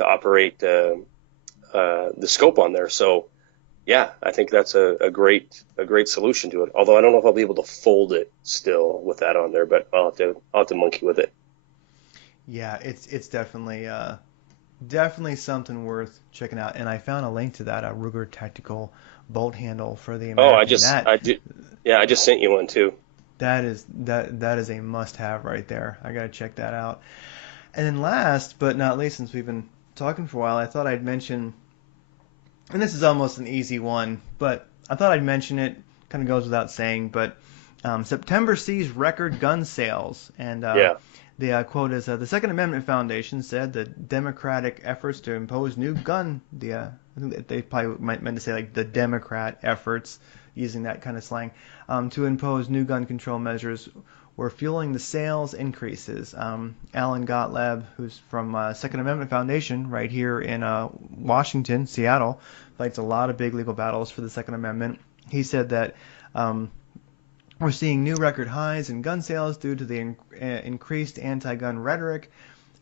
operate the scope on there. So yeah, I think that's a great solution to it. Although I don't know if I'll be able to fold it still with that on there, but I'll have to monkey with it. Yeah, it's definitely something worth checking out. And I found a link to that Ruger tactical bolt handle for the American. I just sent you one too. That is a must-have right there. I gotta check that out. And then last but not least, since we've been talking for a while, I thought I'd mention, and this is almost an easy one, but I thought I'd mention it. Kind of goes without saying, but September sees record gun sales, and the quote is, the Second Amendment Foundation said that democratic efforts to impose new gun, I think they probably meant to say the Democrat efforts, using that kind of slang, to impose new gun control measures were fueling the sales increases. Alan Gottlieb, who's from Second Amendment Foundation right here in Washington, Seattle, fights a lot of big legal battles for the Second Amendment. He said that we're seeing new record highs in gun sales due to the increased anti-gun rhetoric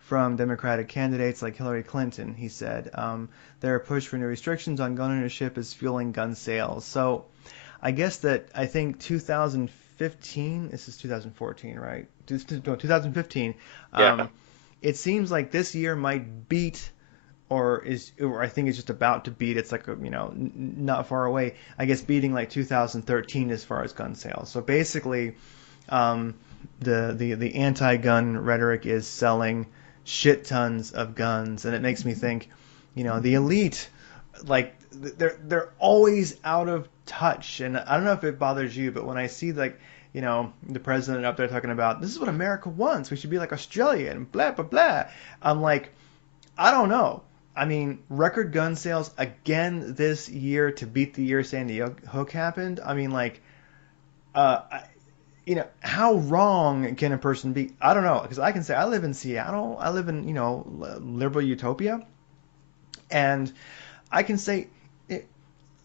from Democratic candidates like Hillary Clinton. He said their push for new restrictions on gun ownership is fueling gun sales. So I think 2015, this is 2014, right? 2015, it seems like this year might beat, or I think it's just about to beat. It's not far away. I guess beating 2013 as far as gun sales. So basically, the anti-gun rhetoric is selling shit tons of guns, and it makes me think, the elite like they're always out of touch. And I don't know if it bothers you, but when I see like, you know, the president up there talking about this is what America wants, we should be like Australia and blah blah blah, I'm like, I don't know. I mean, record gun sales again this year to beat the year Sandy Hook happened. I mean, like, uh, you know, how wrong can a person be? I don't know, because I can say I live in Seattle. I live in, you know, liberal utopia, and I can say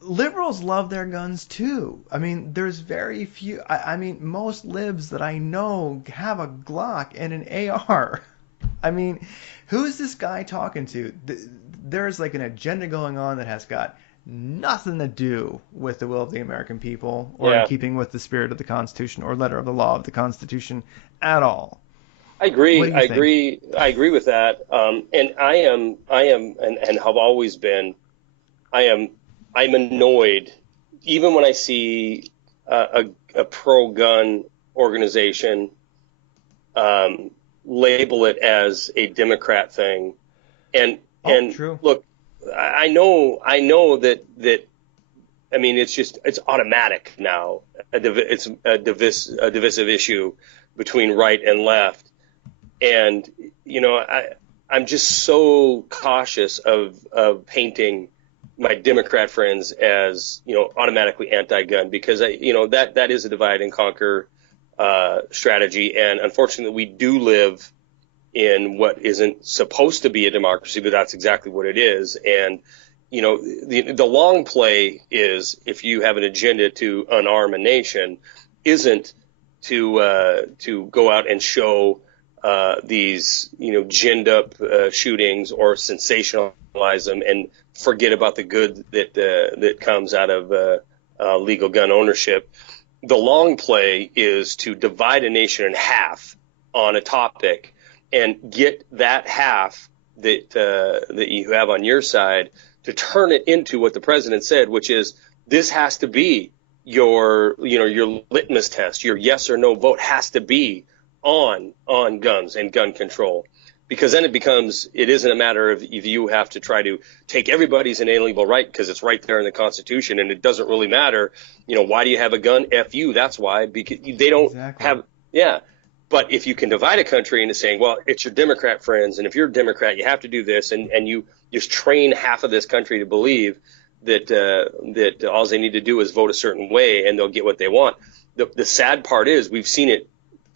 liberals love their guns too. I mean, there's very few. I mean, most libs that I know have a Glock and an AR. I mean, who's this guy talking to? There's like an agenda going on that has got nothing to do with the will of the American people or in Yeah. keeping with the spirit of the Constitution or letter of the law of the Constitution at all. I agree. What do you I think? agree. I agree with that. And and have always been. I'm annoyed, even when I see a pro-gun organization label it as a Democrat thing. And True. look, I know that I mean it's automatic now. It's a divisive issue between right and left. And, you know, I'm just so cautious of painting my Democrat friends as, you know, automatically anti-gun, because that is a divide and conquer strategy. And unfortunately, we do live in what isn't supposed to be a democracy, but that's exactly what it is. And, you know, the long play is, if you have an agenda to unarm a nation, isn't to go out and show these, you know, ginned up shootings or sensationalize them and forget about the good that comes out of legal gun ownership. The long play is to divide a nation in half on a topic and get that half that you have on your side to turn it into what the president said, which is, this has to be your litmus test. Your yes or no vote has to be on guns and gun control, because then it isn't a matter of if you have to try to take everybody's inalienable right because it's right there in the Constitution, and it doesn't really matter. You know, why do you have a gun? F you. That's why, because they don't have. Yeah. But if you can divide a country into saying, well, it's your Democrat friends, and if you're a Democrat, you have to do this, and you just train half of this country to believe that all they need to do is vote a certain way and they'll get what they want. The sad part is, we've seen it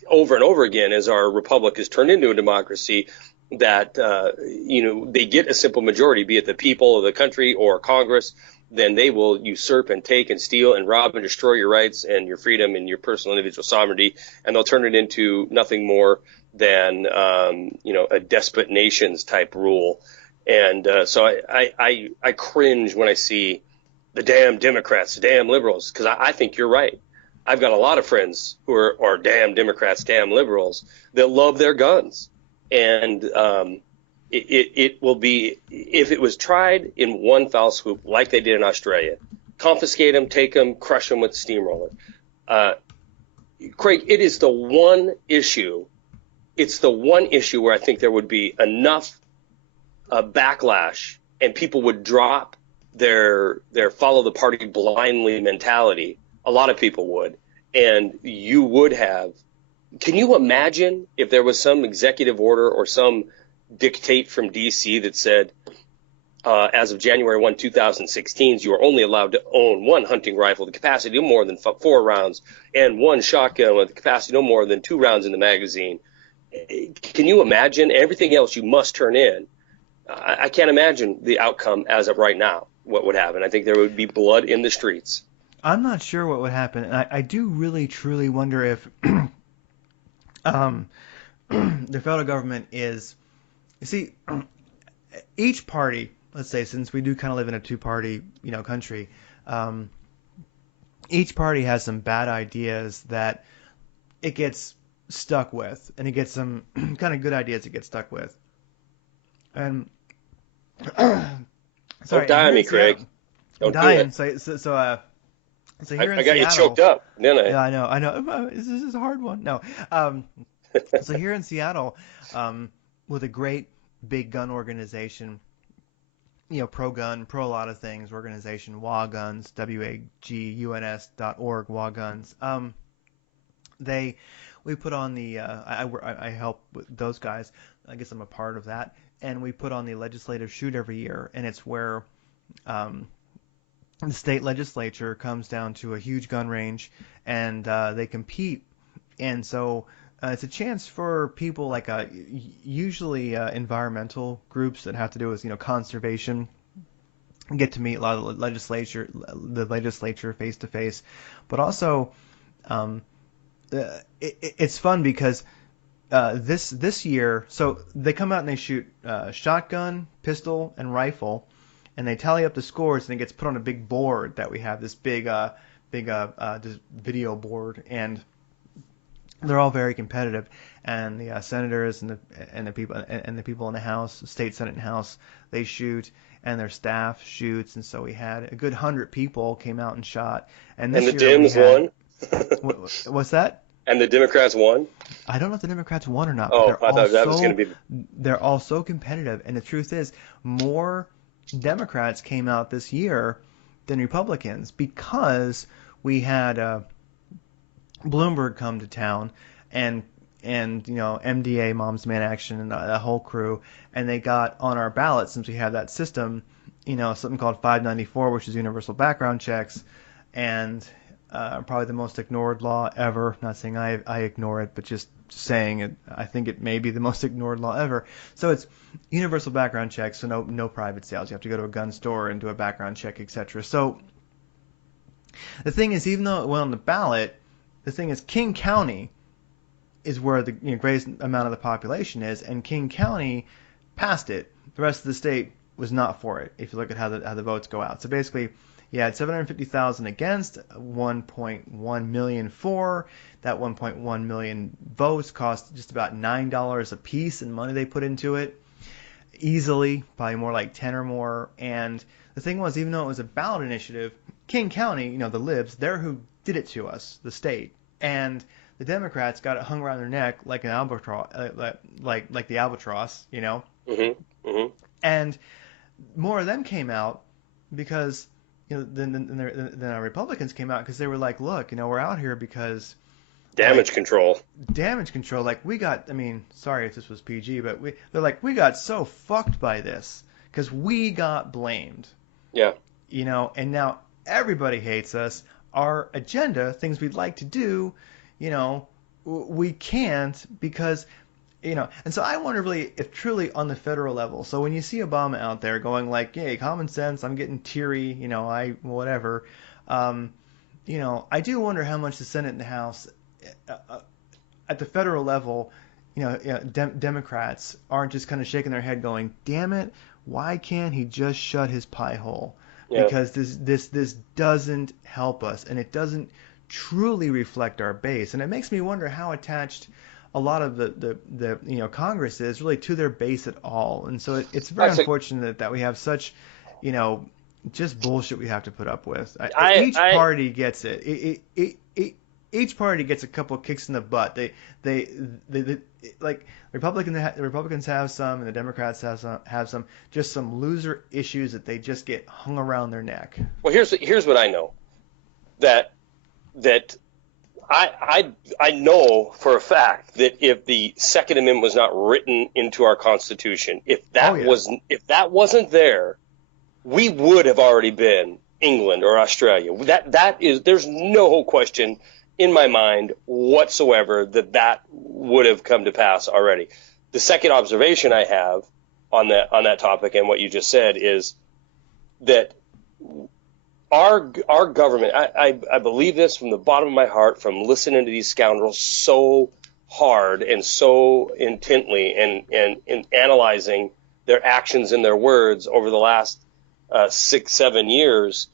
over and over again as our republic has turned into a democracy, that they get a simple majority, be it the people of the country or Congress, then they will usurp and take and steal and rob and destroy your rights and your freedom and your personal individual sovereignty, and they'll turn it into nothing more than a despot nations type rule. And so I cringe when I see the damn Democrats, the damn liberals, because I think you're right. I've got a lot of friends who are damn Democrats, damn liberals, that love their guns. And it will be, if it was tried in one foul swoop, like they did in Australia, confiscate them, take them, crush them with a steamroller. Craig, it is the one issue. It's the one issue where I think there would be enough backlash, and people would drop their follow the party blindly mentality. A lot of people would, and you would have. Can you imagine if there was some executive order or some dictate from D.C. that said, as of January 1, 2016, you are only allowed to own one hunting rifle, the capacity no more than 4 rounds, and one shotgun with the capacity no more than 2 rounds in the magazine? Can you imagine? Everything else you must turn in. I can't imagine the outcome as of right now, what would happen. I think there would be blood in the streets. I'm not sure what would happen. And I do really, truly wonder if the federal government is... You see, each party, let's say, since we do kind of live in a two-party, country, each party has some bad ideas that it gets stuck with, and it gets some kind of good ideas it gets stuck with. And sorry, don't die on me, Craig. I'm dying. So here in I got Seattle, you choked up, didn't I? Yeah, I know. This is a hard one. No. So here in Seattle, with a great big gun organization, pro-gun, pro a lot of things organization, WAGUNS, WAGUNS.org, WAGUNS. We put on the I help with those guys. I guess I'm a part of that, and we put on the legislative shoot every year, and it's where the state legislature comes down to a huge gun range, and they compete, and so it's a chance for people like usually environmental groups that have to do with conservation get to meet a lot of the legislature face to face, but also it's fun because this year, so they come out and they shoot shotgun, pistol, and rifle, and they tally up the scores, and it gets put on a big board that we have, this big this video board, and they're all very competitive, and the senators and the people in the House, state Senate and House, they shoot, and their staff shoots, and so we had a good 100 people came out and shot, and this And the year Dems won. What's that? And the Democrats won? I don't know if the Democrats won or not. Oh, but I thought that was going to be... They're all so competitive, and the truth is, more Democrats came out this year than Republicans because we had Bloomberg come to town, and MDA, Moms Man Action, and the whole crew, and they got on our ballot, since we have that system, something called 594, which is universal background checks, and probably the most ignored law ever. Not saying I ignore it, but just saying it. I think it may be the most ignored law ever. So it's universal background checks, so no private sales. You have to go to a gun store and do a background check, etc. So the thing is, even though it went on the ballot, the thing is, King County is where the greatest amount of the population is, and King County passed it. The rest of the state was not for it, if you look at how the votes go out. So basically, you had 750,000 against, 1.1 million for. That 1.1 million votes cost just about $9 a piece in money they put into it. Easily, probably more like 10 or more. And the thing was, even though it was a ballot initiative, King County, the libs, they're who did it to us, the state. And the Democrats got it hung around their neck like an albatross, like the albatross, Mm-hmm. Mm-hmm. And more of them came out because then our Republicans came out because they were like, look, we're out here because Damage control. Like we got, sorry if this was PG, but they're like, we got so fucked by this because we got blamed. Yeah. And now everybody hates us. Our agenda, things we'd like to do, we can't because, and so I wonder really if truly on the federal level. So when you see Obama out there going like, "Yay, common sense, I'm getting teary, whatever," I do wonder how much the Senate and the House, at the federal level, Democrats aren't just kind of shaking their head going, "Damn it, why can't he just shut his pie hole?" Yeah. Because this doesn't help us, and it doesn't truly reflect our base, and it makes me wonder how attached a lot of the Congress is really to their base at all. And so it's very unfortunate that we have such, just bullshit we have to put up with. Each party gets it. Each party gets a couple of kicks in the butt. They like Republicans have some, and the Democrats have some, just some loser issues that they just get hung around their neck. Well, here's what I know, that I know for a fact that if the Second Amendment was not written into our Constitution, if that wasn't there, we would have already been England or Australia. There's no question in my mind whatsoever that would have come to pass already. The second observation I have on that topic and what you just said is that our government, I believe this from the bottom of my heart, from listening to these scoundrels so hard and so intently and analyzing their actions and their words over the last 6-7 years.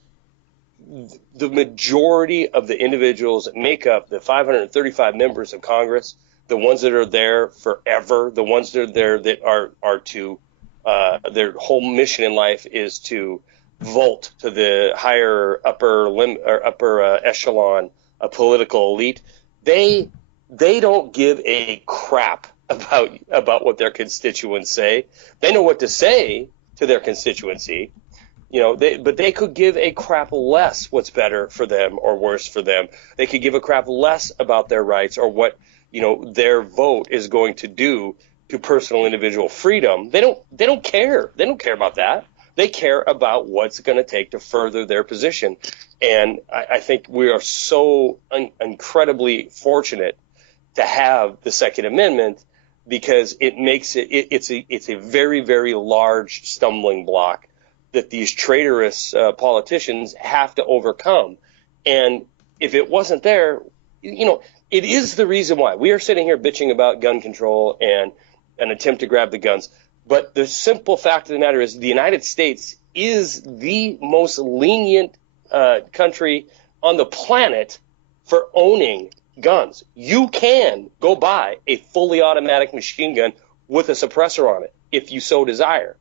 The majority of the individuals that make up the 535 members of Congress, the ones that are there forever, the ones that are there that are to their whole mission in life is to vault to the higher upper echelon of political elite. They don't give a crap about what their constituents say. They know what to say to their constituency. But they could give a crap less what's better for them or worse for them. They could give a crap less about their rights or what, their vote is going to do to personal individual freedom. They don't care. They don't care about that. They care about what's going to take to further their position. And I think we are so incredibly fortunate to have the Second Amendment, because it makes it's a very, very large stumbling block that these traitorous politicians have to overcome. And if it wasn't there, it is the reason why we are sitting here bitching about gun control and an attempt to grab the guns. But the simple fact of the matter is the United States is the most lenient country on the planet for owning guns. You can go buy a fully automatic machine gun with a suppressor on it if you so desire.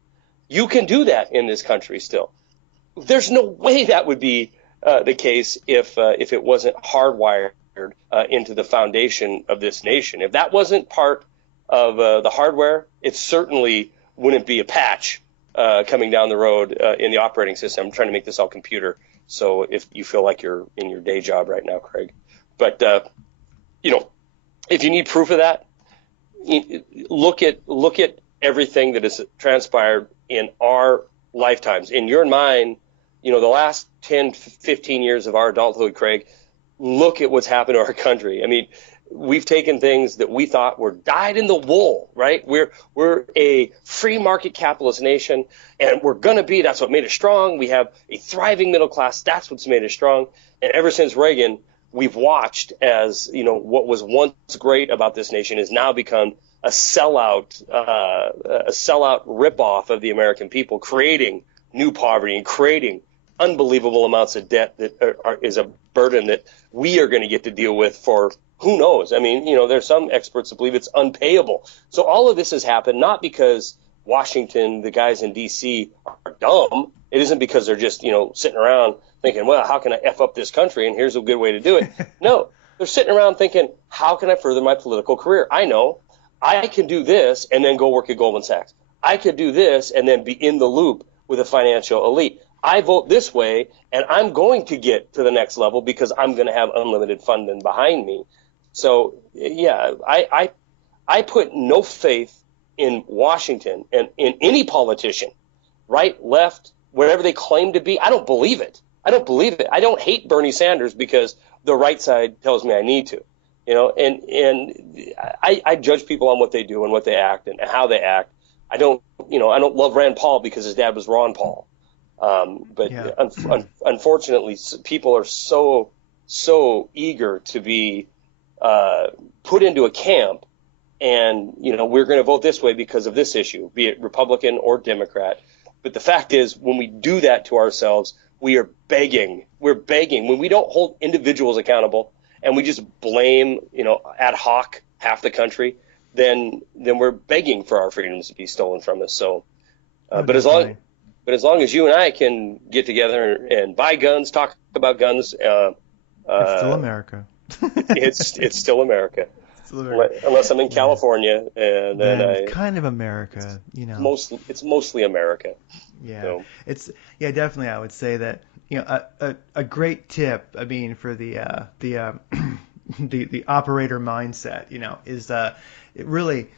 You can do that in this country still. There's no way that would be the case if it wasn't hardwired into the foundation of this nation. If that wasn't part of the hardware, it certainly wouldn't be a patch coming down the road in the operating system. I'm trying to make this all computer, so if you feel like you're in your day job right now, Craig. But, if you need proof of that, look at everything that has transpired in our lifetimes, in your and mine, the last 10, 15 years of our adulthood, Craig. Look at what's happened to our country. I mean, we've taken things that we thought were dyed in the wool, right? We're a free market capitalist nation, and we're going to be. That's what made us strong. We have a thriving middle class. That's what's made us strong. And ever since Reagan, we've watched as, what was once great about this nation has now become a sellout ripoff of the American people, creating new poverty and creating unbelievable amounts of debt that is a burden that we are going to get to deal with for who knows. I mean, there's some experts that believe it's unpayable. So all of this has happened not because Washington, the guys in D.C. are dumb. It isn't because they're just, sitting around thinking, well, how can I F up this country? And here's a good way to do it. No, they're sitting around thinking, how can I further my political career? I know I can do this and then go work at Goldman Sachs. I could do this and then be in the loop with a financial elite. I vote this way, and I'm going to get to the next level because I'm going to have unlimited funding behind me. So, yeah, I put no faith in Washington and in any politician, right, left, wherever they claim to be. I don't believe it. I don't hate Bernie Sanders because the right side tells me I need to. And I judge people on what they do and what they act and how they act. I don't love Rand Paul because his dad was Ron Paul. But yeah. Unfortunately, people are so eager to be put into a camp, and we're going to vote this way because of this issue, be it Republican or Democrat. But the fact is, when we do that to ourselves, we are begging. We're begging when we don't hold individuals accountable, and we just blame ad hoc half the country. Then we're begging for our freedoms to be stolen from us. So, but as long as you and I can get together and buy guns, talk about guns, it's still America. it's still America. Unless I'm in California, and then kind of America, It's mostly America. Yeah, so. Definitely. I would say that a great tip. I mean, for the operator mindset, is it really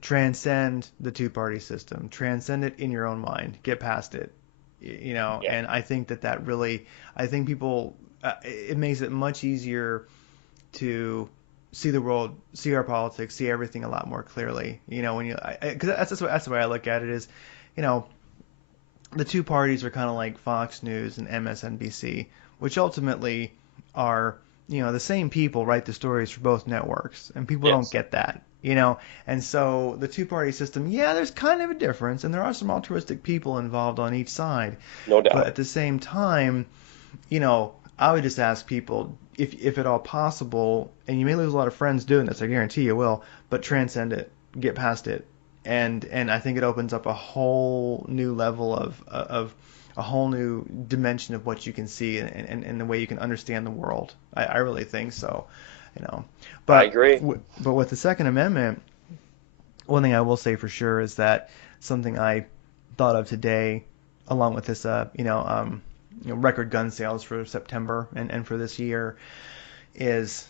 transcend the two-party system, transcend it in your own mind, get past it, Yeah. And I think that really, I think people, it makes it much easier to see the world, see our politics, see everything a lot more clearly. Because that's the way I look at it is, the two parties are kind of like Fox News and MSNBC, which ultimately are, the same people write the stories for both networks, and people don't get that. And so the two-party system, there's kind of a difference, and there are some altruistic people involved on each side. No doubt. But at the same time, I would just ask people, if at all possible, and you may lose a lot of friends doing this, I guarantee you will, but transcend it, get past it, and I think it opens up a whole new level of a whole new dimension of what you can see and the way you can understand the world. I really think so. But I agree. But with the Second Amendment, one thing I will say for sure is that something I thought of today, along with this, record gun sales for September and for this year, is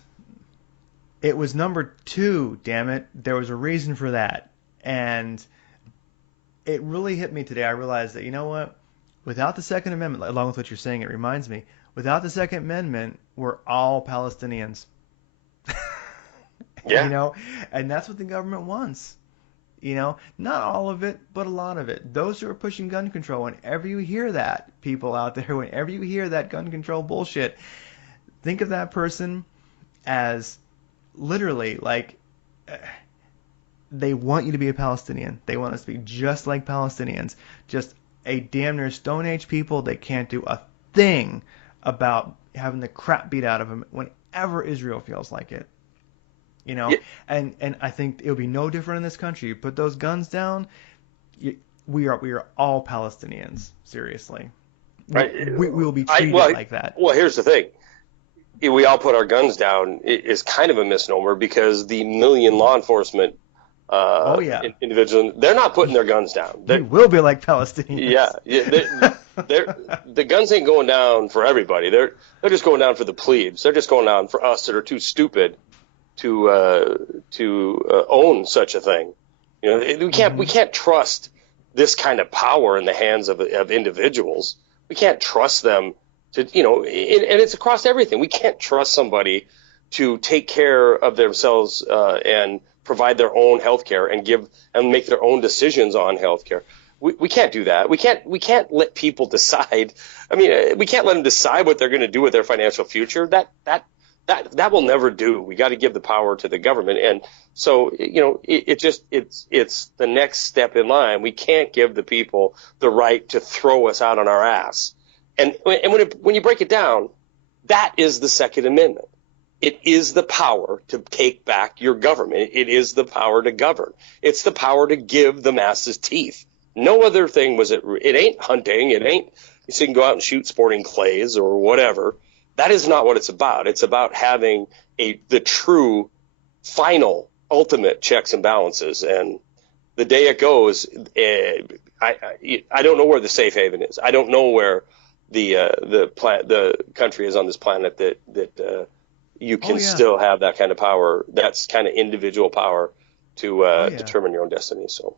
it was number 2. Damn it, there was a reason for that, and it really hit me today. I realized that, you know what, without the Second Amendment, along with what you're saying, it reminds me, without the Second Amendment, we're all Palestinians. Yeah. And that's what the government wants. Not all of it, but a lot of it. Those who are pushing gun control, whenever you hear that, people out there, whenever you hear that gun control bullshit, think of that person as literally like they want you to be a Palestinian. They want us to be just like Palestinians, just a damn near Stone Age people. They can't do a thing about having the crap beat out of them whenever Israel feels like it. Yeah. And I think it'll be no different in this country. You put those guns down, we are all Palestinians. Seriously, Right. we will be treated like that. Well, here's the thing. We all put our guns down is kind of a misnomer, because the million law enforcement individuals, they're not putting their guns down. We will be like Palestinians. Yeah. The guns ain't going down for everybody. They're just going down for the plebes. They're just going down for us that are too stupid to own such a thing. We can't trust this kind of power in the hands of individuals. We can't trust them to, and it's across everything. We can't trust somebody to take care of themselves and provide their own health care and make their own decisions on health care. We can't do that. We can't let people decide. I mean, we can't let them decide what they're going to do with their financial future. That will never do. We got to give the power to the government. And so, it's the next step in line. We can't give the people the right to throw us out on our ass. And when you break it down, that is the Second Amendment. It is the power to take back your government. It is the power to govern. It's the power to give the masses teeth. No other thing was it. It ain't hunting. It ain't so you can go out and shoot sporting clays or whatever. That is not what it's about. It's about having the true, final, ultimate checks and balances. And the day it goes, I don't know where the safe haven is. I don't know where the country is on this planet that you can still have that kind of power. That's kind of individual power to determine your own destiny. So.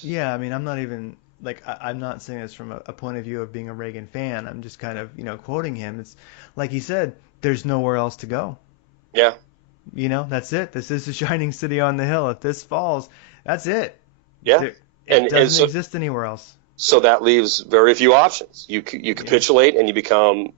Yeah, I mean, I'm not even I'm not saying this from a point of view of being a Reagan fan. I'm just kind of quoting him. It's like he said, there's nowhere else to go. Yeah. That's it. This is the shining city on the hill. If this falls, that's it. Yeah. It doesn't exist anywhere else. So that leaves very few options. You capitulate and you become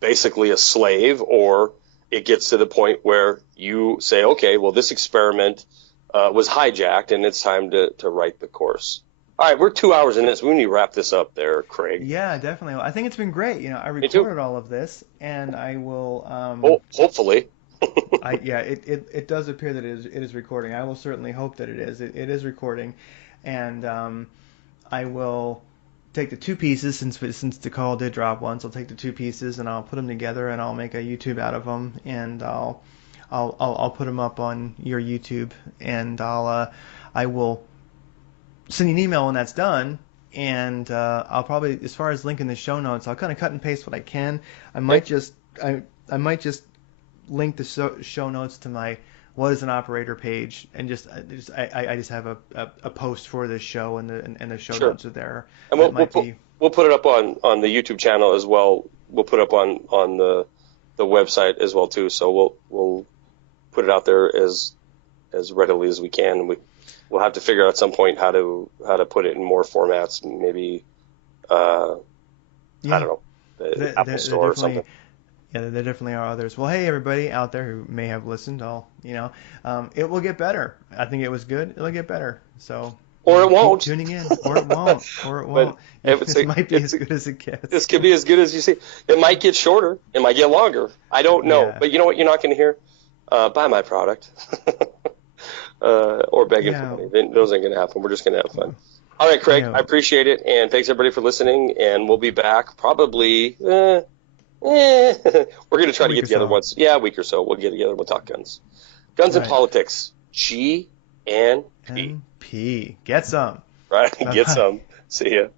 basically a slave, or it gets to the point where you say, okay, well, this experiment was hijacked and it's time to right the course. All right, we're 2 hours in this. We need to wrap this up there, Craig. Yeah, definitely. Well, I think it's been great. I recorded all of this, and I will. Hopefully. It does appear that it is recording. I will certainly hope that it is. It is recording, and I will take the 2 pieces since the call did drop once. I'll take the 2 pieces and I'll put them together, and I'll make a YouTube out of them, and I'll put them up on your YouTube, and I will send you an email when that's done, and I'll probably, as far as linking the show notes, I'll kind of cut and paste what I can. I might just link the show notes to my What is an Operator page, and I just have a post for this show, and the show notes are there. And we'll put it up on the YouTube channel as well. We'll put it up on the website as well too. So we'll put it out there as readily as we can. We'll have to figure out at some point how to put it in more formats, maybe I don't know, the Apple Store or something. Yeah, there definitely are others. Well, hey, everybody out there who may have listened, it will get better. I think it was good. It'll get better. So. Or it won't. Keep tuning in, or it won't, or it won't. It might be as good as it gets. This could be as good as you see. It might get shorter. It might get longer. I don't know. Yeah. But you know what? You're not going to hear. Buy my product. Or begging for money. Those ain't going to happen. We're just going to have fun. All right, Craig, I appreciate it. And thanks, everybody, for listening. And we'll be back probably. We're going to try to get together once. Yeah, a week or so. We'll get together. We'll talk guns. Guns and politics. GnP. Get some. Right. Get some. See ya.